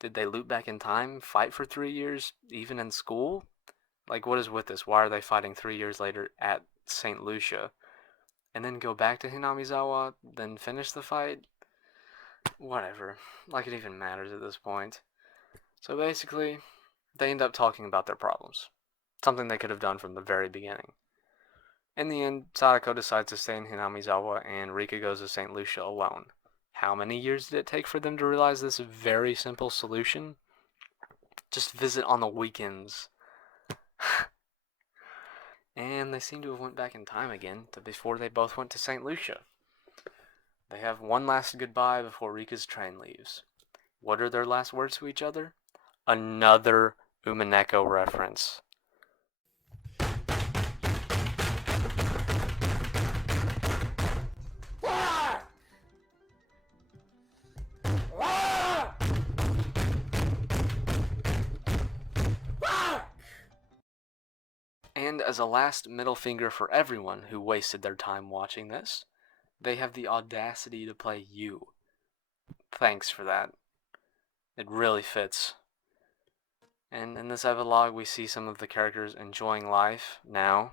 Did they loop back in time, fight for 3 years, even in school? Like, what is with this? Why are they fighting 3 years later at St. Lucia? And then go back to Hinamizawa, then finish the fight? Whatever. Like it even matters at this point. So basically, they end up talking about their problems. Something they could have done from the very beginning. In the end, Sadako decides to stay in Hinamizawa and Rika goes to St. Lucia alone. How many years did it take for them to realize this very simple solution? Just visit on the weekends. And they seem to have went back in time again to before they both went to St. Lucia. They have one last goodbye before Rika's train leaves. What are their last words to each other? Another Umineko reference. And as a last middle finger for everyone who wasted their time watching this, they have the audacity to play you. Thanks for that. It really fits. And in this epilogue, we see some of the characters enjoying life now,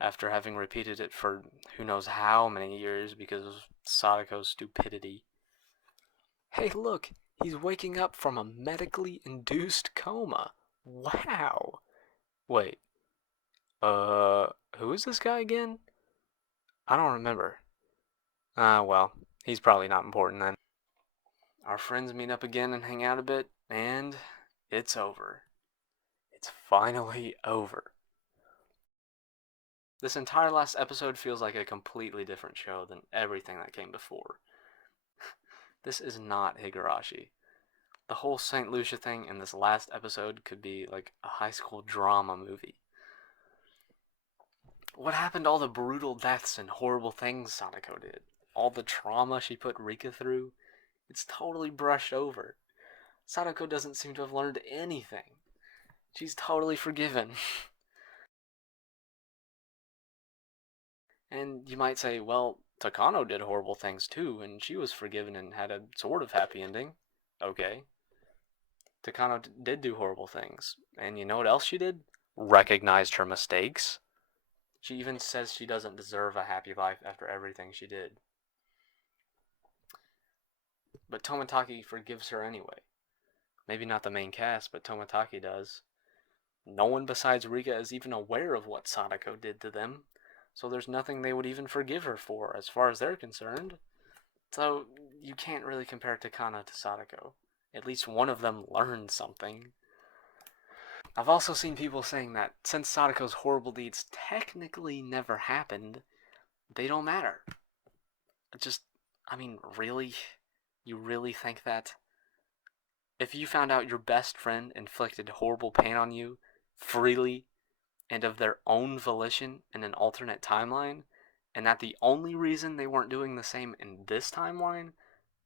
after having repeated it for who knows how many years because of Sadako's stupidity. Hey, look, he's waking up from a medically induced coma. Wow. Wait, who is this guy again? I don't remember. Well, he's probably not important then. Our friends meet up again and hang out a bit, and it's over. It's finally over. This entire last episode feels like a completely different show than everything that came before. This is not Higurashi. The whole St. Lucia thing in this last episode could be like a high school drama movie. What happened to all the brutal deaths and horrible things Sadako did? All the trauma she put Rika through? It's totally brushed over. Sadako doesn't seem to have learned anything. She's totally forgiven. And you might say, well, Takano did horrible things too, and she was forgiven and had a sort of happy ending. Okay. Takano did do horrible things. And you know what else she did? Recognized her mistakes. She even says she doesn't deserve a happy life after everything she did. But Toмотaki forgives her anyway. Maybe not the main cast, but Toмотaki does. No one besides Rika is even aware of what Sadako did to them, so there's nothing they would even forgive her for, as far as they're concerned. So you can't really compare Takano to Sadako. At least one of them learned something. I've also seen people saying that since Sadako's horrible deeds technically never happened, they don't matter. Really? You really think that? If you found out your best friend inflicted horrible pain on you, freely, and of their own volition in an alternate timeline, and that the only reason they weren't doing the same in this timeline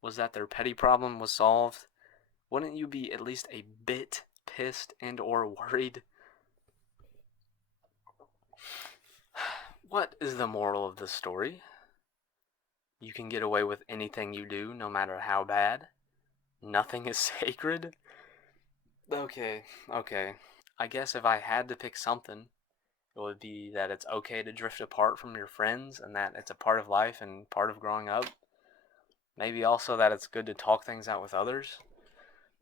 was that their petty problem was solved, wouldn't you be at least a bit pissed and or worried? What is the moral of this story? You can get away with anything you do, no matter how bad. Nothing is sacred? Okay. I guess if I had to pick something, it would be that it's okay to drift apart from your friends and that it's a part of life and part of growing up. Maybe also that it's good to talk things out with others.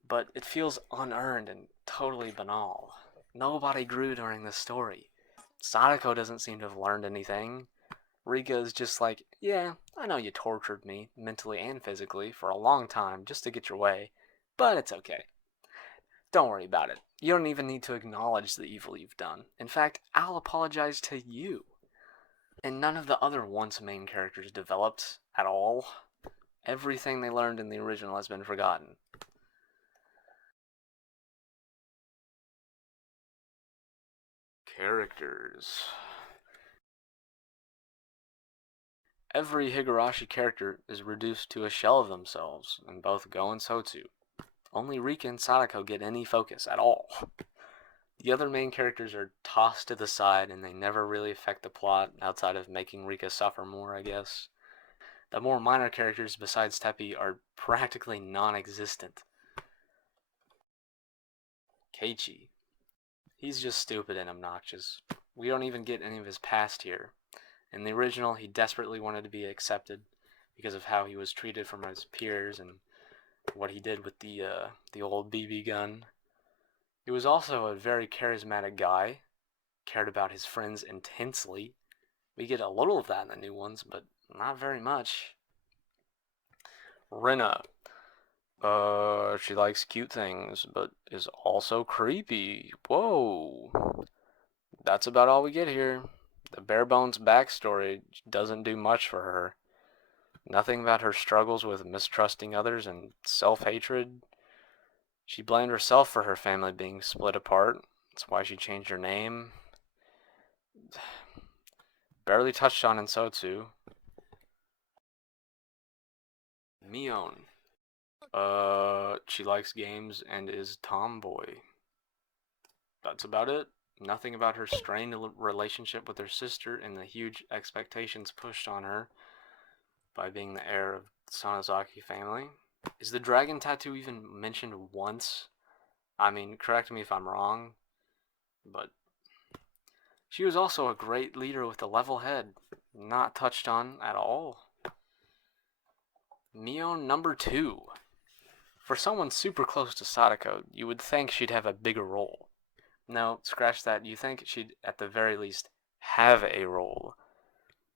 But it feels unearned and totally banal. Nobody grew during this story. Sadako doesn't seem to have learned anything. Rika is just like, yeah, I know you tortured me, mentally and physically, for a long time just to get your way, but it's okay. Don't worry about it. You don't even need to acknowledge the evil you've done. In fact, I'll apologize to you. And none of the other once main characters developed at all. Everything they learned in the original has been forgotten. Characters. Every Higurashi character is reduced to a shell of themselves in both Go and Sotsu. Only Rika and Sadako get any focus at all. The other main characters are tossed to the side and they never really affect the plot outside of making Rika suffer more, I guess. The more minor characters besides Teppei are practically non-existent. Keiichi. He's just stupid and obnoxious. We don't even get any of his past here. In the original, he desperately wanted to be accepted because of how he was treated from his peers and what he did with the old BB gun. He was also a very charismatic guy, cared about his friends intensely. We get a little of that in the new ones, but not very much. Rina. She likes cute things, but is also creepy. Whoa. That's about all we get here. The bare bones backstory doesn't do much for her. Nothing about her struggles with mistrusting others and self-hatred. She blamed herself for her family being split apart. That's why she changed her name. Barely touched on in Sotsu. Mion. She likes games and is tomboy. That's about it. Nothing about her strained relationship with her sister and the huge expectations pushed on her by being the heir of the Sonozaki family. Is the dragon tattoo even mentioned once? I mean, correct me if I'm wrong, but she was also a great leader with a level head, not touched on at all. Mion number 2. For someone super close to Sadako, you would think she'd have a bigger role. No, scratch that. You think she'd, at the very least, have a role.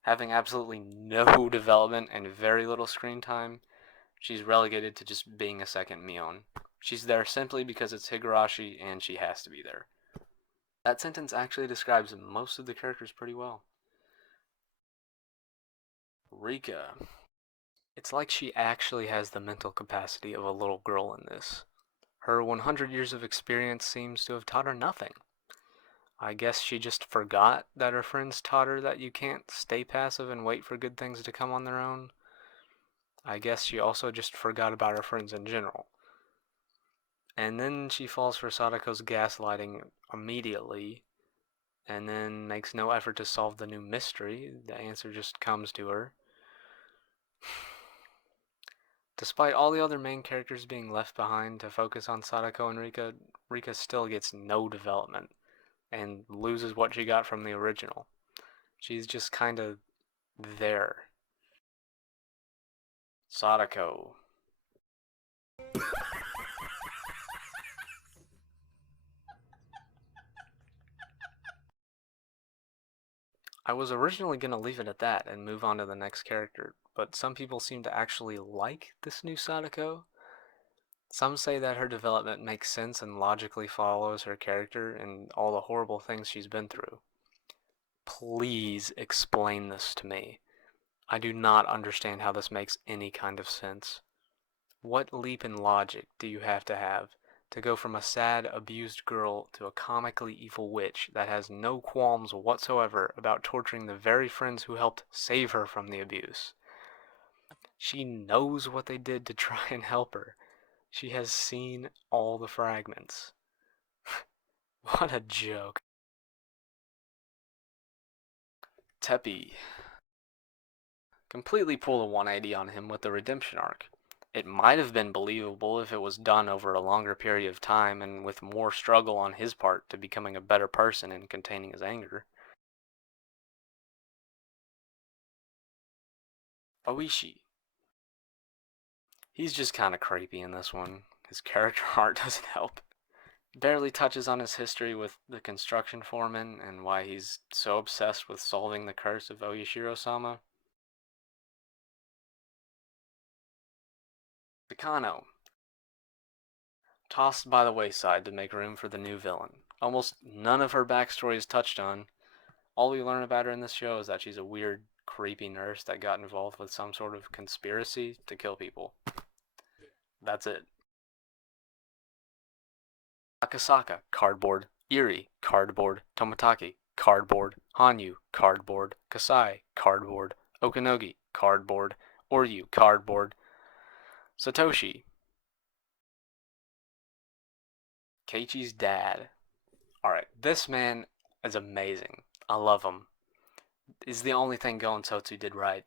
Having absolutely no development and very little screen time, she's relegated to just being a second Mion. She's there simply because it's Higurashi and she has to be there. That sentence actually describes most of the characters pretty well. Rika. It's like she actually has the mental capacity of a little girl in this. Her 100 years of experience seems to have taught her nothing. I guess she just forgot that her friends taught her that you can't stay passive and wait for good things to come on their own. I guess she also just forgot about her friends in general. And then she falls for Sadako's gaslighting immediately, and then makes no effort to solve the new mystery. The answer just comes to her. Despite all the other main characters being left behind to focus on Sadako and Rika, Rika still gets no development and loses what she got from the original. She's just kind of there. Sadako. I was originally going to leave it at that and move on to the next character, but some people seem to actually like this new Sadako. Some say that her development makes sense and logically follows her character and all the horrible things she's been through. Please explain this to me. I do not understand how this makes any kind of sense. What leap in logic do you have to go from a sad, abused girl to a comically evil witch that has no qualms whatsoever about torturing the very friends who helped save her from the abuse? She knows what they did to try and help her. She has seen all the fragments. What a joke. Teppy. Completely pull a 180 on him with the redemption arc. It might have been believable if it was done over a longer period of time and with more struggle on his part to becoming a better person and containing his anger. Oishi. He's just kinda creepy in this one. His character art doesn't help. Barely touches on his history with the construction foreman and why he's so obsessed with solving the curse of Oyashiro-sama. Takano. Tossed by the wayside to make room for the new villain. Almost none of her backstory is touched on. All we learn about her in this show is that she's a weird, creepy nurse that got involved with some sort of conspiracy to kill people. That's it. Akasaka, cardboard. Iri, cardboard. Toмотaki, cardboard. Hanyu, cardboard. Kasai, cardboard. Okanogi, cardboard. Oryu, cardboard. Satoshi, Keiichi's dad. Alright, this man is amazing. I love him. He's the only thing Go and Sotsu did right.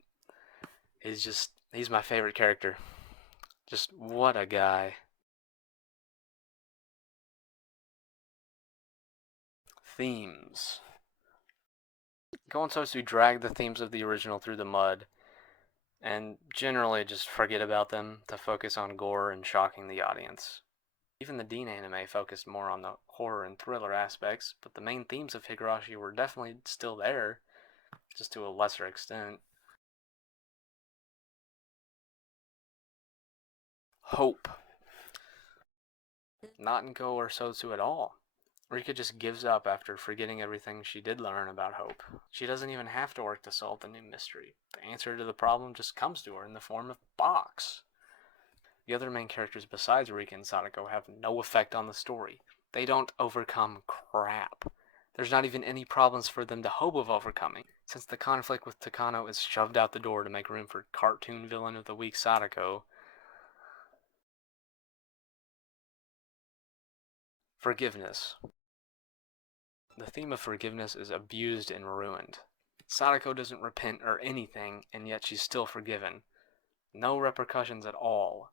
He's my favorite character. Just what a guy. Themes. Go and Sotsu drag the themes of the original through the mud, and generally just forget about them to focus on gore and shocking the audience. Even the Dean anime focused more on the horror and thriller aspects, but the main themes of Higurashi were definitely still there, just to a lesser extent. Hope. Not in Go or Sotsu at all. Rika just gives up after forgetting everything she did learn about hope. She doesn't even have to work to solve the new mystery. The answer to the problem just comes to her in the form of box. The other main characters besides Rika and Sadako have no effect on the story. They don't overcome crap. There's not even any problems for them to hope of overcoming, since the conflict with Takano is shoved out the door to make room for cartoon villain of the week Sadako. Forgiveness. the theme of forgiveness is abused and ruined. Sadako doesn't repent or anything, and yet she's still forgiven. No repercussions at all.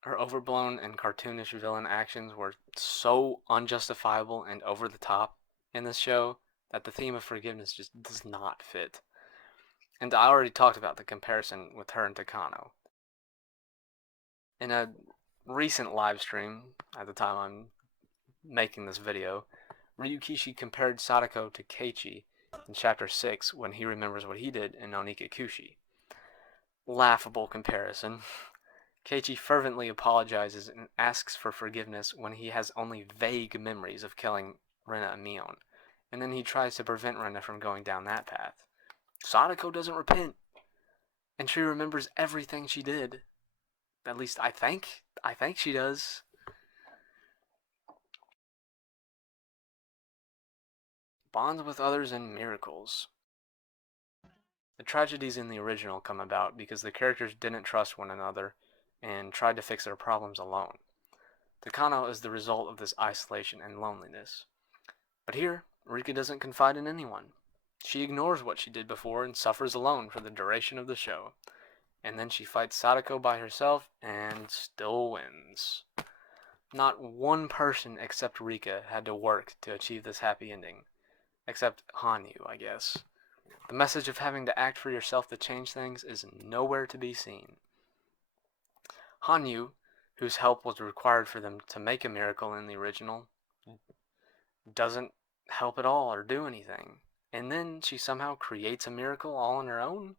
Her overblown and cartoonish villain actions were so unjustifiable and over the top in this show that the theme of forgiveness just does not fit. And I already talked about the comparison with her and Takano. In a recent live stream, at the time I'm making this video, Ryukishi compared Sadako to Keiichi in Chapter 6 when he remembers what he did in Onikakushi. Laughable comparison. Keiichi fervently apologizes and asks for forgiveness when he has only vague memories of killing Rena and Mion, and then he tries to prevent Rena from going down that path. Sadako doesn't repent, and she remembers everything she did. At least I think she does. Bonds with others and miracles. The tragedies in the original come about because the characters didn't trust one another and tried to fix their problems alone. Takano is the result of this isolation and loneliness. But here, Rika doesn't confide in anyone. She ignores what she did before and suffers alone for the duration of the show. And then she fights Sadako by herself and still wins. Not one person except Rika had to work to achieve this happy ending. Except Hanyu, I guess. The message of having to act for yourself to change things is nowhere to be seen. Hanyu, whose help was required for them to make a miracle in the original, doesn't help at all or do anything. And then she somehow creates a miracle all on her own?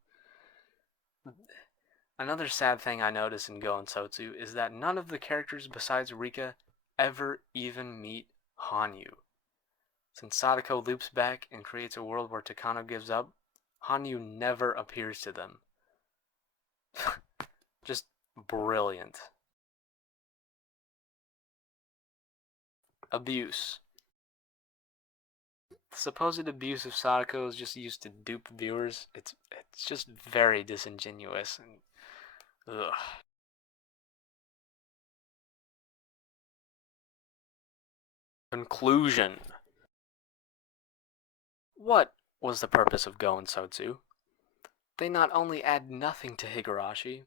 Another sad thing I notice in Go and Sotsu is that none of the characters besides Rika ever even meet Hanyu. Since Sadako loops back and creates a world where Takano gives up, Hanyu never appears to them. Just brilliant. Abuse. The supposed abuse of Sadako is just used to dupe viewers. It's just very disingenuous and ugh. Conclusion. What was the purpose of Go and Sotsu? They not only add nothing to Higurashi,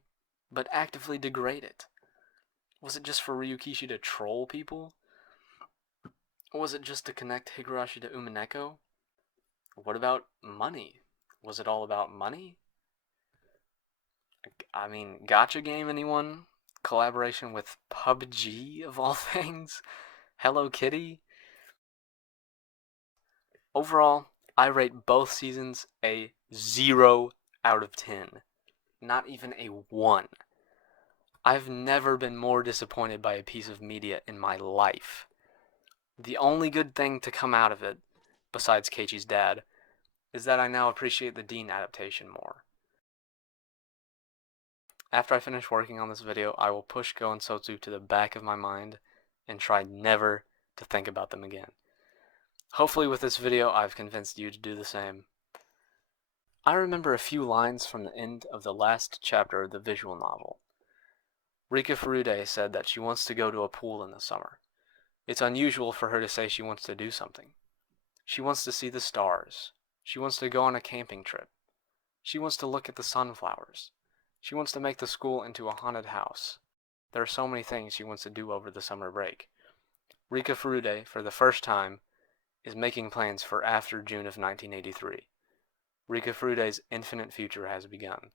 but actively degrade it. Was it just for Ryukishi to troll people? Or was it just to connect Higurashi to Umineko? What about money? Was it all about money? I mean, gacha game, anyone? Collaboration with PUBG, of all things? Hello Kitty? Overall, I rate both seasons a 0 out of 10. Not even a 1. I've never been more disappointed by a piece of media in my life. The only good thing to come out of it, besides Keiichi's dad, is that I now appreciate the Dean adaptation more. After I finish working on this video, I will push Go and Sotsu to the back of my mind and try never to think about them again. Hopefully with this video, I've convinced you to do the same. I remember a few lines from the end of the last chapter of the visual novel. Rika Furude said that she wants to go to a pool in the summer. It's unusual for her to say she wants to do something. She wants to see the stars. She wants to go on a camping trip. She wants to look at the sunflowers. She wants to make the school into a haunted house. There are so many things she wants to do over the summer break. Rika Furude, for the first time, is making plans for after June of 1983. Rika Furude's infinite future has begun.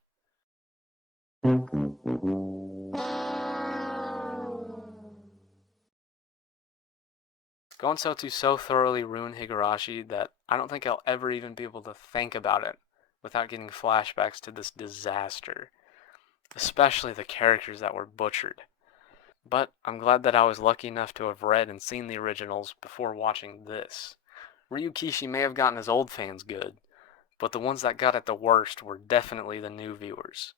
Go and Sotsu so thoroughly ruined Higurashi that I don't think I'll ever even be able to think about it without getting flashbacks to this disaster. Especially the characters that were butchered. But I'm glad that I was lucky enough to have read and seen the originals before watching this. Ryukishi may have gotten his old fans good, but the ones that got it the worst were definitely the new viewers.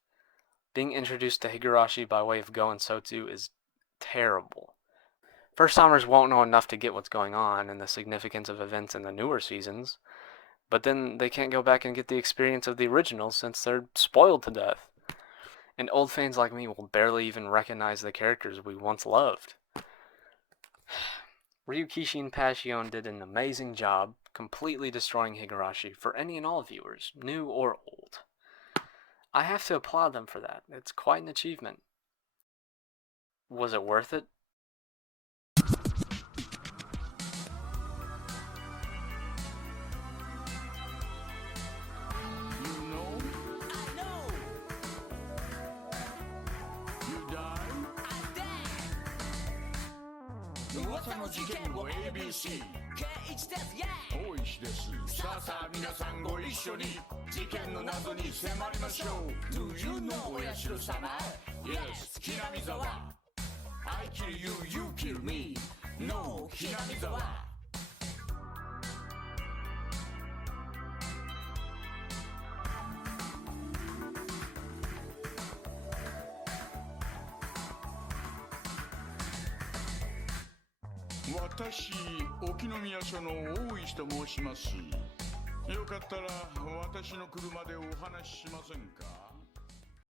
Being introduced to Higurashi by way of Go and Sotsu is terrible. First-timers won't know enough to get what's going on and the significance of events in the newer seasons, but then they can't go back and get the experience of the originals since they're spoiled to death. And old fans like me will barely even recognize the characters we once loved. Ryukishi and Passion did an amazing job, completely destroying Higurashi for any and all viewers, new or old. I have to applaud them for that. It's quite an achievement. Was it worth it? ABC 圭一ですイェイ大石ですさあさあ皆さんご一緒に事件の謎に迫りましょう Do you know お社様 Yes ひなみざわ I kill you you kill me No ひなみざわ私、沖宮署の大石と申します。よかったら私の車でお話ししませんか？